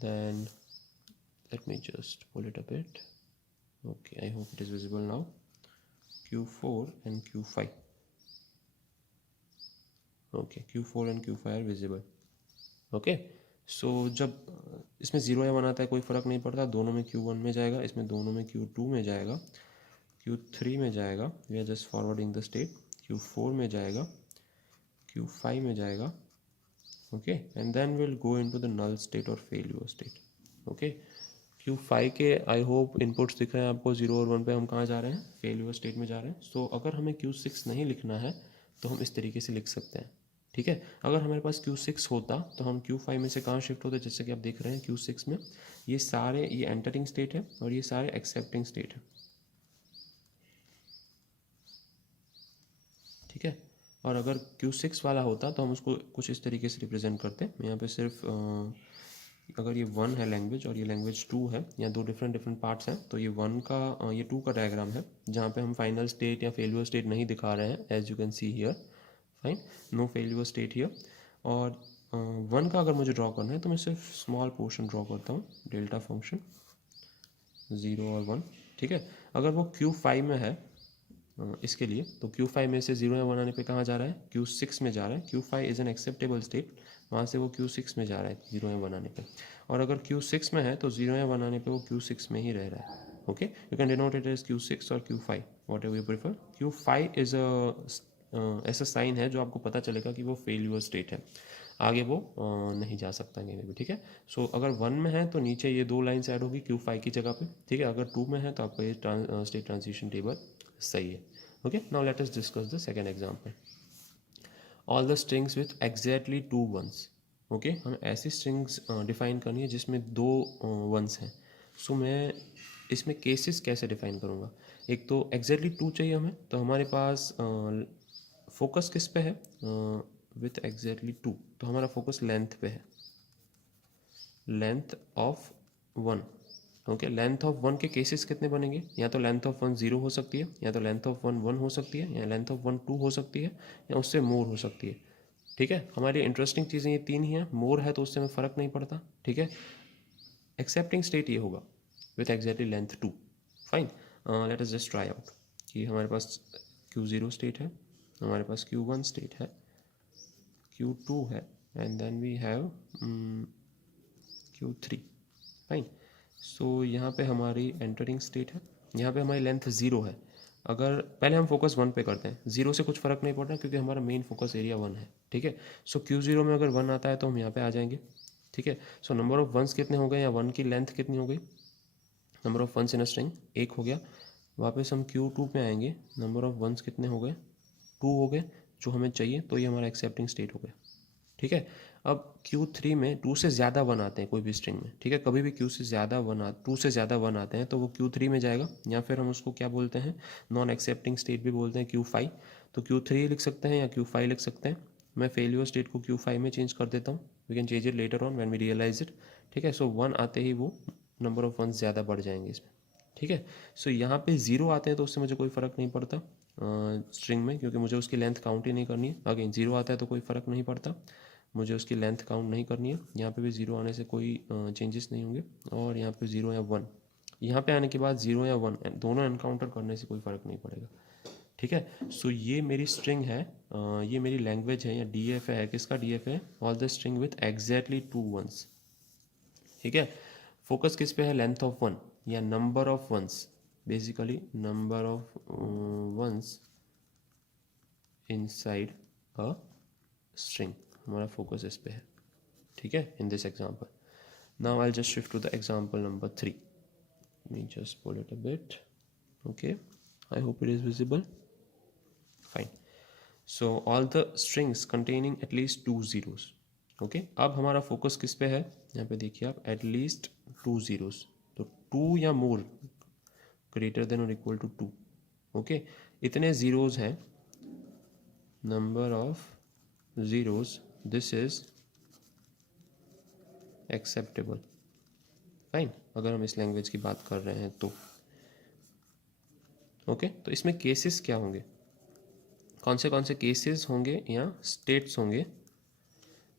then let me just pull it a bit. Okay, I hope it is visible now. Q4 and Q5. Okay, Q4 and Q5 are visible. Okay, सो जब इसमें 0 या 1 आता है कोई फ़र्क नहीं पड़ता, दोनों में Q1 में जाएगा, इसमें दोनों में Q2 में जाएगा, Q3 में जाएगा, we are just forwarding the state, Q4 में जाएगा, Q5 में जाएगा। Okay, and then will go into the null state और फेल्यूर स्टेट। ओके, Q5 के आई होप इनपुट्स दिख रहे हैं आपको, 0 और 1 पे हम कहाँ जा रहे हैं, फेल्यूर स्टेट में जा रहे हैं। सो अगर हमें Q6 नहीं लिखना है तो हम इस तरीके से लिख सकते हैं। ठीक है, अगर हमारे पास Q6 होता तो हम Q5 में से कहाँ शिफ्ट होते, जैसे कि आप देख रहे हैं Q6 में ये सारे, ये एंटरिंग स्टेट है और ये सारे एक्सेप्टिंग स्टेट है। ठीक है, और अगर Q6 वाला होता तो हम उसको कुछ इस तरीके से रिप्रेजेंट करते हैं। यहाँ पे सिर्फ अगर ये 1 है लैंग्वेज और ये लैंग्वेज 2 है, या दो डिफरेंट पार्ट्स हैं, तो ये 1 का ये 2 का डायग्राम है जहाँ पे हम फाइनल स्टेट या फेल्यूर स्टेट नहीं दिखा रहे हैं, as you can see here. Fine, no failure state here. और 1 का अगर मुझे ड्रॉ करना है तो मैं सिर्फ स्मॉल पोर्शन ड्रॉ करता हूँ, डेल्टा फंक्शन 0 और 1। ठीक है, अगर वो Q5 में है इसके लिए, तो Q5 में से 0 या 1 आने पे कहाँ जा रहा है, Q6 में जा रहा है। Q5 is an acceptable state, वहाँ से वो Q6 में जा रहा है 0 या 1 आने पे। और अगर Q6 में है तो 0 या 1 आने पे वो Q6 में ही रह रहा है। Okay, you can denote it as Q6 और Q5, whatever you prefer. Q5 is ऐसा साइन है जो आपको पता चलेगा कि वो फेल्यूर स्टेट है, आगे वो नहीं जा सकता कहीं भी। ठीक है, सो अगर 1 में है तो नीचे ये दो लाइन्स ऐड होगी Q5 की जगह पे। ठीक है, अगर 2 में है तो आपका ये स्टेट ट्रांजिशन टेबल सही है। Okay, now let us discuss the second example. All the strings with exactly 2 ones. Okay, हमें ऐसी स्ट्रिंग्स डिफाइन करनी है जिसमें 2 वंस हैं। सो मैं इसमें केसेस कैसे डिफाइन करूँगा, एक तो एग्जैक्टली 2 चाहिए हमें, तो हमारे पास फोकस किस पे है, विथ एग्जैक्टली 2, तो हमारा फोकस लेंथ पे है, length of 1। Okay, length of 1 के केसेस कितने बनेंगे, या तो लेंथ ऑफ 1 0 हो सकती है, या तो लेंथ ऑफ 1 1 हो सकती है, या लेंथ ऑफ 1 2 हो सकती है, या उससे मोर हो सकती है। ठीक है, हमारी इंटरेस्टिंग चीज़ें ये 3 ही हैं, मोर है तो उससे हमें फ़र्क नहीं पड़ता। ठीक है, एक्सेप्टिंग स्टेट ये होगा with exactly length 2। Fine, late us just try out कि हमारे पास Q0 स्टेट है, हमारे पास Q1 स्टेट है, Q2 है, and then we have Q3। Fine, so यहाँ पे हमारी एंटरिंग स्टेट है, यहाँ पे हमारी लेंथ 0 है। अगर पहले हम फोकस 1 पे करते हैं, 0 से कुछ फ़र्क नहीं पड़ रहा क्योंकि हमारा मेन फोकस एरिया 1 है। ठीक है, सो Q0 में अगर 1 आता है तो हम यहाँ पे आ जाएंगे। ठीक है, सो नंबर ऑफ वंस कितने हो गए, या 1 की लेंथ कितनी हो गई, number of ones in a string 1 हो गया। वापस हम Q2 पे आएंगे, नंबर ऑफ वंस कितने हो गए, 2 हो गए जो हमें चाहिए, तो ये हमारा एक्सेप्टिंग स्टेट हो गया। ठीक है, अब Q3 में 2 से ज़्यादा 1 आते हैं कोई भी स्ट्रिंग में। ठीक है, कभी भी 2 से ज़्यादा 1 आते हैं तो वो Q3 में जाएगा, या फिर हम उसको क्या बोलते हैं, नॉन एक्सेप्टिंग स्टेट भी बोलते हैं, Q5। तो Q3 लिख सकते हैं या Q5 लिख सकते हैं। मैं फेलियर स्टेट को Q5 में चेंज कर देता हूँ. We can change it later on when we realise it. ठीक है, सो 1 आते ही वो नंबर ऑफ वंस ज़्यादा बढ़ जाएंगे इसमें. ठीक है, सो यहाँ पे 0 आते हैं तो उससे मुझे कोई फ़र्क नहीं पड़ता स्ट्रिंग में, क्योंकि मुझे उसकी लेंथ काउंट ही नहीं करनी है. अगेन 0 आता है तो कोई फ़र्क नहीं पड़ता, मुझे उसकी लेंथ काउंट नहीं करनी है. यहाँ पे भी 0 आने से कोई चेंजेस नहीं होंगे. और यहाँ पे 0 या 1, यहाँ पे आने के बाद 0 या 1 दोनों एनकाउंटर करने से कोई फ़र्क नहीं पड़ेगा. ठीक है, सो ये मेरी स्ट्रिंग है, ये मेरी लैंग्वेज है या DF है. किसका DF है? All the string with exactly 2 ones. ठीक है, फोकस किस पे है? लेंथ ऑफ वन या number of ones. Basically number of ones inside a string, हमारा फोकस इस पे है. ठीक है, in this example. Now I just shift to the example number 3. Let me just pull it a bit. Okay, I hope it is visible. Fine. So all the strings containing at least 2 zeros. Okay, अब हमारा focus किस पे है? यहाँ पे देखिए आप, at least 2 zeros. तो 2 या more greater than or equal to 2. Okay, इतने zeros हैं, number of zeros, this is acceptable. Fine, अगर हम इस लैंग्वेज की बात कर रहे हैं तो. ओके, तो इसमें केसेस क्या होंगे, कौन से केसेस होंगे या स्टेट्स होंगे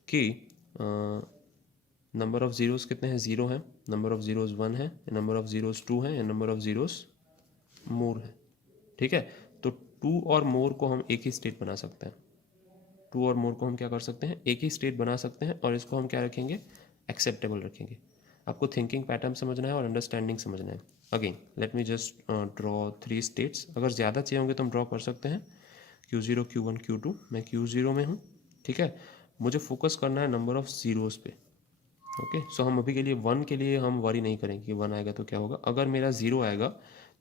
कि नंबर ऑफ ज़ीरोज़ कितने हैं? 0 है, नंबर ऑफ ज़ीरोज़ 1 है, नंबर ऑफ ज़ीरोज़ 2 है, या नंबर ऑफ ज़ीरोज़ मोर है. ठीक है, तो 2 और मोर को हम एक ही स्टेट बना सकते हैं. 2 और मोर को हम क्या कर सकते हैं? एक ही स्टेट बना सकते हैं, और इसको हम क्या रखेंगे? एक्सेप्टेबल रखेंगे. आपको थिंकिंग पैटर्न समझना है और अंडरस्टैंडिंग समझना है. Again let me just draw 3 states. अगर ज़्यादा चाहिए होंगे तो हम ड्रॉ कर सकते हैं. Q0, Q1, Q2. मैं Q0 में हूँ. ठीक है, मुझे फोकस करना है नंबर ऑफ ज़ीरोज़ पे. ओके, सो हम अभी के लिए 1 के लिए हम वरी नहीं करेंगे कि 1 आएगा तो क्या होगा. अगर मेरा 0 आएगा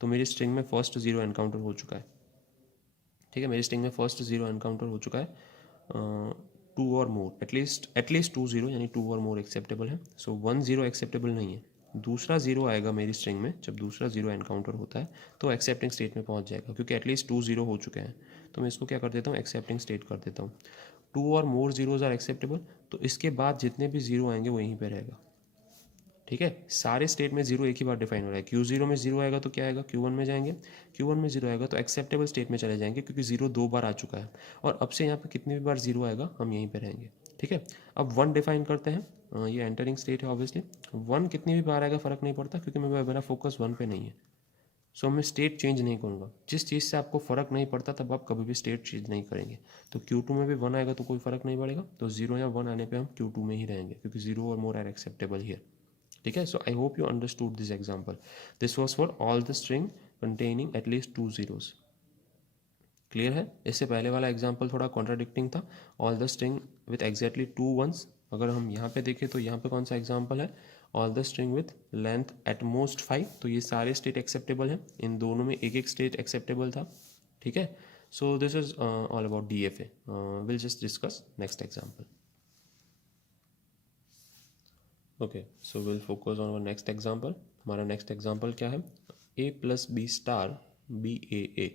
तो मेरी स्ट्रिंग में फर्स्ट 0 एनकाउंटर हो चुका है. ठीक है, मेरी स्ट्रिंग में फर्स्ट 0 एनकाउंटर हो चुका है. 2 और मोर, एटलीस्ट 2 0, यानी 2 और मोर एक्सेप्टेबल है. सो 1 0 एक्सेप्टेबल नहीं है. दूसरा 0 आएगा मेरी स्ट्रिंग में. जब दूसरा 0 एनकाउंटर होता है तो एक्सेप्टिंग स्टेट में पहुंच जाएगा, क्योंकि एटलीस्ट 2 0 हो चुके हैं. तो मैं इसको क्या कर देता हूँ? एक्सेप्टिंग स्टेट कर देता हूँ. 2 और मोर जीरोज आर एक्सेप्टेबल, तो इसके बाद जितने भी 0 आएंगे वो यहीं पे रहेगा. ठीक है, सारे स्टेट में 0 एक ही बार डिफाइन हो रहा है. Q0 में 0 आएगा तो क्या आएगा? Q1 में जाएंगे. Q1 में 0 आएगा तो एक्सेप्टेबल स्टेट में चले जाएंगे, क्योंकि 0 2 बार आ चुका है. और अब से यहाँ पे कितनी भी बार 0 आएगा हम यहीं पे रहेंगे. ठीक है, अब 1 डिफाइन करते हैं. ये एंटरिंग स्टेट है ऑब्वियसली. 1 कितनी भी बार आएगा फ़र्क नहीं पड़ता, क्योंकि मेरा फोकस 1 पे नहीं है. सो मैं स्टेट चेंज नहीं करूँगा. जिस चीज़ से आपको फ़र्क नहीं पड़ता तब आप कभी भी स्टेट चेंज नहीं करेंगे. तो Q2 में भी 1 आएगा तो कोई फ़र्क नहीं पड़ेगा. तो 0 या 1 आने पे हम Q2 में ही रहेंगे, क्योंकि 0 और मोर आर एक्सेप्टेबल हियर. ठीक है, so I hope you understood this example. This was for all the string containing at least 2 zeros. Clear है? इससे पहले वाला एग्जाम्पल थोड़ा कॉन्ट्राडिक्टिंग था. All the string with exactly 2 ones. अगर हम यहाँ पे देखें तो यहाँ पे कौन सा एग्जाम्पल है? All the string with length at most 5. तो ये सारे स्टेट एक्सेप्टेबल हैं. इन दोनों में एक एक स्टेट एक्सेप्टेबल था. ठीक है, so this is all about DFA. Will just discuss next example. Okay, so will focus on our next example. हमारा नेक्स्ट एग्जाम्पल क्या है? A plus B star BAA.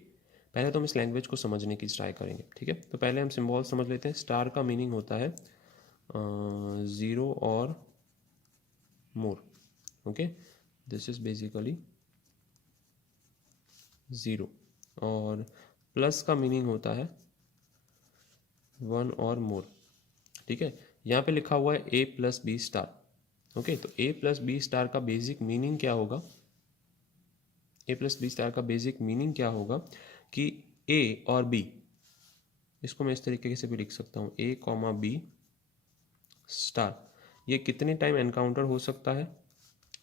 पहले तो हम इस लैंग्वेज को समझने की ट्राई करेंगे. ठीक है, तो पहले हम सिम्बॉल समझ लेते हैं. स्टार का मीनिंग होता है 0 और more. Okay, this is basically 0. और प्लस का मीनिंग होता है 1 और मोर. ठीक है, यहाँ पे लिखा हुआ है A plus B star. Okay, तो A प्लस बी स्टार का बेसिक मीनिंग क्या होगा? A प्लस बी स्टार का बेसिक मीनिंग क्या होगा कि A और B, इसको मैं इस तरीके से भी लिख सकता हूँ, A कॉमा B स्टार, ये कितने टाइम एनकाउंटर हो सकता है?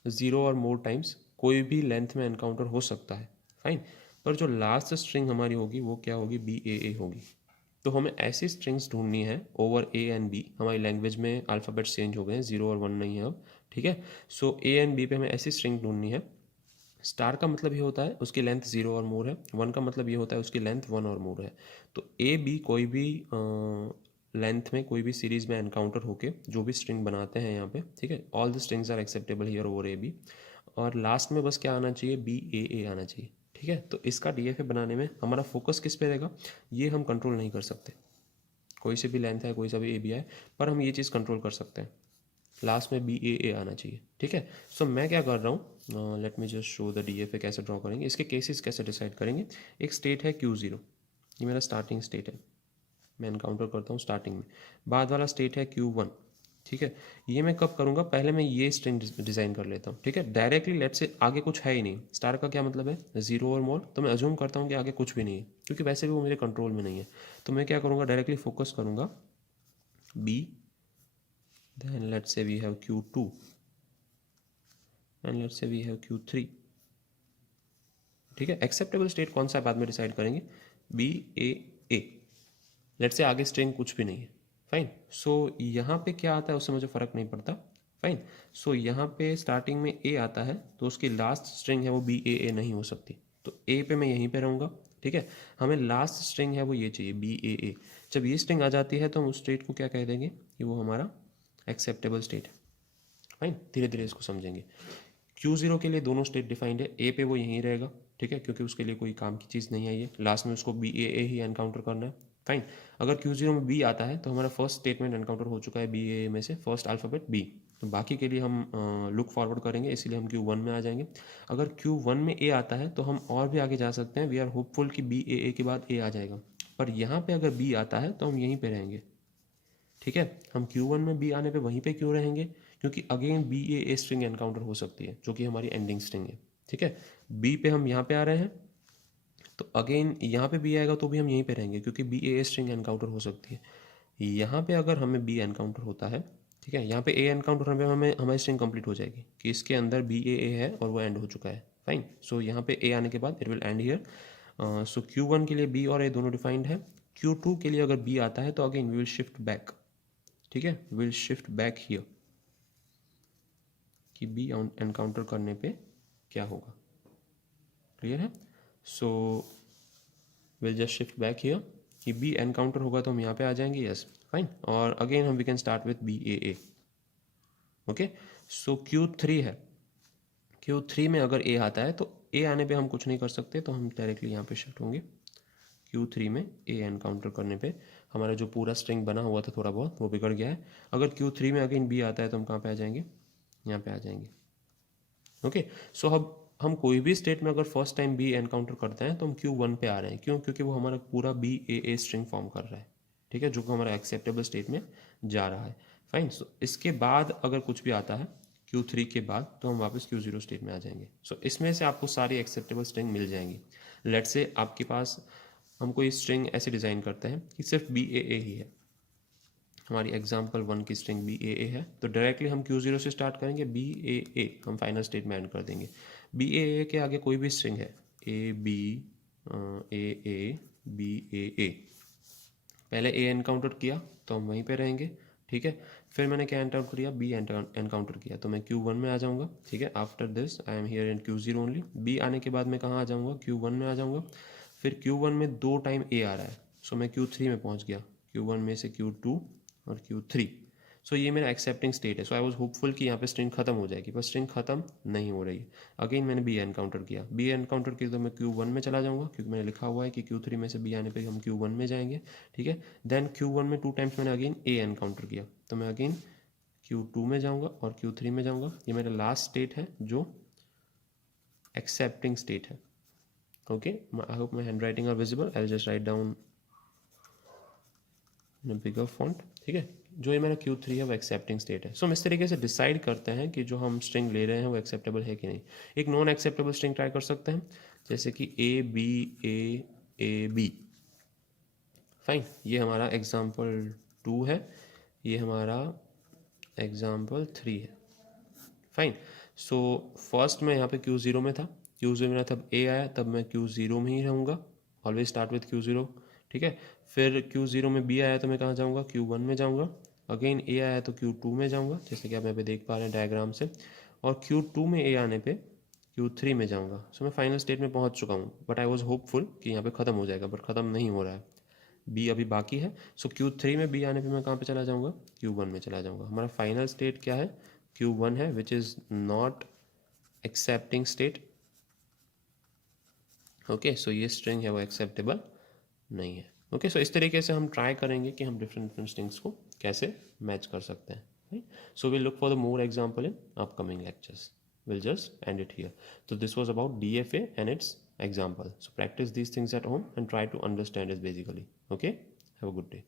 0 और मोर टाइम्स. कोई भी लेंथ में एनकाउंटर हो सकता है. फाइन, पर जो लास्ट स्ट्रिंग हमारी होगी वो क्या होगी? BAA होगी. तो हमें ऐसी स्ट्रिंग्स ढूंढनी है ओवर A एंड B. हमारी लैंग्वेज में अल्फ़ाबेट्स चेंज हो गए हैं, 0 और 1 नहीं है अब. ठीक है, सो A एंड B पे हमें ऐसी स्ट्रिंग ढूंढनी है. स्टार का मतलब ये होता है उसकी लेंथ 0 और मोर है. 1 का मतलब ये होता है उसकी लेंथ 1 और मोर है. तो A B कोई भी लेंथ में कोई भी सीरीज़ में एनकाउंटर होके जो भी स्ट्रिंग बनाते हैं यहाँ पे. ठीक है, all the strings are acceptable here over AB. और लास्ट में बस क्या आना चाहिए? BAA आना चाहिए. ठीक है, तो इसका DFA बनाने में हमारा फोकस किस पे रहेगा? ये हम कंट्रोल नहीं कर सकते. कोई से भी लेंथ है, कोई सा भी ए बी आए, पर हम ये चीज़ कंट्रोल कर सकते हैं, लास्ट में बी ए आना चाहिए, ठीक है। सो मैं क्या कर रहा हूँ, let me just show the D F A कैसे ड्रॉ करेंगे, इसके केसेस कैसे डिसाइड करेंगे। एक स्टेट है Q0, ये मेरा स्टार्टिंग स्टेट है, मैं एनकाउंटर करता हूँ स्टार्टिंग में। बाद वाला स्टेट है Q1, ठीक है। ये मैं कब करूँगा, पहले मैं ये स्ट्रिंग डिज़ाइन कर लेता हूँ, ठीक है। डायरेक्टली लेट से आगे कुछ है ही नहीं, स्टार का क्या मतलब है, 0 और मोर, तो मैं अज्यूम करता हूँ कि आगे कुछ भी नहीं है, क्योंकि वैसे भी वो मेरे कंट्रोल में नहीं है। तो मैं क्या करूँगा, डायरेक्टली फोकस करूँगा B, then let's say we have Q2 and let's say we have Q3, ठीक है। एक्सेप्टेबल स्टेट कौन सा बाद में डिसाइड करेंगे, B A A, let's say आगे स्ट्रिंग कुछ भी नहीं है, फाइन। सो यहाँ पे क्या आता है उससे मुझे फ़र्क नहीं पड़ता, फाइन। सो यहाँ पे स्टार्टिंग में A आता है तो उसकी लास्ट स्ट्रिंग है वो B A A नहीं हो सकती, तो A पे मैं यहीं पे रहूँगा, ठीक है। हमें लास्ट स्ट्रिंग है वो ये चाहिए B A A। जब ये स्ट्रिंग आ जाती है तो हम उस स्टेट को क्या कह देंगे कि वो हमारा एक्सेप्टेबल स्टेट है, फाइन। धीरे धीरे इसको समझेंगे। Q0 के लिए दोनों स्टेट डिफाइंड है, A पे वो यहीं रहेगा, ठीक है, क्योंकि उसके लिए कोई काम की चीज़ नहीं आई है, लास्ट में उसको B A A he encounter करना है, फाइन। अगर Q0 में B आता है तो हमारा फर्स्ट स्टेटमेंट एनकाउंटर हो चुका है B A A में से फर्स्ट अल्फ़ाबेट B, तो बाकी के लिए हम लुक फॉरवर्ड करेंगे, इसीलिए हम Q1 में आ जाएंगे। अगर Q1 में A आता है तो हम और भी आगे जा सकते हैं, वी आर होपफुल कि B A A के बाद A आ जाएगा, पर यहाँ पे अगर B आता है तो हम यहीं पे रहेंगे, ठीक है। हम Q1 में B आने पे वहीं पे क्यों रहेंगे, क्योंकि again B A A string encounter हो सकती है जो कि हमारी एंडिंग स्ट्रिंग है, ठीक है। B पे हम यहाँ पे आ रहे हैं तो अगेन यहाँ पे B आएगा तो भी हम यहीं पे रहेंगे, क्योंकि B A A string encounter हो सकती है। यहाँ पे अगर हमें B एनकाउंटर होता है, ठीक है, यहाँ पे A एनकाउंटर होने पे हमें हमारी स्ट्रिंग कंप्लीट हो जाएगी कि इसके अंदर B A A है और वो एंड हो चुका है, फाइन। सो यहाँ पे A आने के बाद it will and here. So Q1 के लिए B और A दोनों डिफाइंड है। Q2 के लिए अगर B आता है तो again we will shift back, ठीक है, विल शिफ्ट बैक हियर कि B एनकाउंटर करने पे क्या होगा, क्लियर है। So will just shift back here कि B एनकाउंटर होगा तो हम यहाँ पे आ जाएंगे, यस, फाइन। और अगेन हम we can start with B A A, okay. So Q3 है, Q3 में अगर A आता है तो A आने पे हम कुछ नहीं कर सकते, तो हम डायरेक्टली यहाँ पे शिफ्ट होंगे। Q3 में A एनकाउंटर करने पे हमारा जो पूरा स्ट्रिंग बना हुआ था थोड़ा बहुत वो बिगड़ गया है। अगर Q3 में अगेन B आता है तो हम कहाँ पे आ जाएंगे, यहाँ पे आ जाएंगे, ओके। सो अब हम कोई भी स्टेट में अगर फर्स्ट टाइम B एनकाउंटर करते हैं तो हम Q1 पे आ रहे हैं, क्यों, क्योंकि वो हमारा पूरा B A A string form कर रहा है, ठीक है, जो कि हमारा एक्सेप्टेबल स्टेट में जा रहा है, फाइन। सो इसके बाद अगर कुछ भी आता है Q3 के बाद तो हम वापस Q0 स्टेट में आ जाएंगे। सो इसमें से आपको सारी एक्सेप्टेबल स्ट्रिंग मिल जाएंगी। लेट्स से आपके पास हम कोई स्ट्रिंग ऐसे डिज़ाइन करते हैं कि सिर्फ B A A ही है, हमारी एग्जाम्पल 1 की स्ट्रिंग B A A है, तो डायरेक्टली हम Q0 से स्टार्ट करेंगे, B A A हम फाइनल स्टेट में एंड कर देंगे। B A A के आगे कोई भी स्ट्रिंग है, A B A A B A A, पहले A एनकाउंटर किया तो हम वहीं पे रहेंगे, ठीक है। फिर मैंने क्या एनकाउंटर किया, B एनकाउंटर किया, तो मैं Q1 में आ जाऊँगा, ठीक है। After this I am here in Q0 only. B आने के बाद मैं कहाँ आ जाऊँगा, Q1 में आ जाऊँगा। फिर Q1 में 2 टाइम A आ रहा है, सो मैं Q3 में पहुँच गया, Q1 में से Q2 और Q3। सो ये मेरा एक्सेप्टिंग स्टेट है। सो आई वाज होपफुल कि यहाँ पे स्ट्रिंग खत्म हो जाएगी, पर स्ट्रिंग खत्म नहीं हो रही है। अगेन मैंने B एनकाउंटर किया, B एनकाउंटर किया तो मैं Q1 में चला जाऊँगा, क्योंकि मैंने लिखा हुआ है कि Q3 में से B आने पे हम Q1 में जाएंगे, ठीक है। देन Q1 में 2 टाइम्स मैंने अगेन A एनकाउंटर किया, तो मैं अगेन Q2 में जाऊँगा और Q3 में जाऊँगा। ये मेरा लास्ट स्टेट है जो एक्सेप्टिंग स्टेट है, okay. I hope my hand writing are visible, I just write down in bigger font, ठीक है। जो ये मेरा Q3 है वो एक्सेप्टिंग स्टेट है। सो हम इस तरीके से डिसाइड करते हैं कि जो हम स्ट्रिंग ले रहे हैं वो एक्सेप्टेबल है कि नहीं। एक नॉन एक्सेप्टेबल स्ट्रिंग ट्राई कर सकते हैं, जैसे कि A B, फाइन। ये हमारा एग्जाम्पल 2 है, ये हमारा एग्जाम्पल 3 है, फाइन। सो फर्स्ट में यहाँ पे Q0 में था, Q0 में तब A आया, तब मैं Q0 में ही रहूँगा, ऑलवेज स्टार्ट विथ Q0, ठीक है। फिर Q0 में B आया तो मैं कहाँ जाऊँगा, Q1 में जाऊँगा। अगेन A आया तो Q2 में जाऊँगा, जैसे कि आप यहाँ पे देख पा रहे हैं डायग्राम से। और Q2 में A आने पे Q3 में जाऊँगा। सो मैं फाइनल स्टेट में पहुँच चुका हूँ, बट आई वॉज होपफुल कि यहाँ पे ख़त्म हो जाएगा, बट ख़त्म नहीं हो रहा है, B अभी बाकी है। सो Q3 में B आने पे मैं कहाँ पे चला जाऊँगा, Q1 में चला जाऊँगा। हमारा फाइनल स्टेट क्या है, Q1 है, which is not accepting state, okay. So ये स्ट्रिंग है वो एक्सेप्टेबल नहीं है। ओके, सो इस तरीके से हम ट्राई करेंगे कि हम डिफरेंट डिफरेंट स्ट्रिंग्स को कैसे मैच कर सकते हैं. So we look for the more example in upcoming lectures. We'll just end it here. So this was about DFA and its example. So practice these things at home and try to understand it basically. Okay? Have a good day.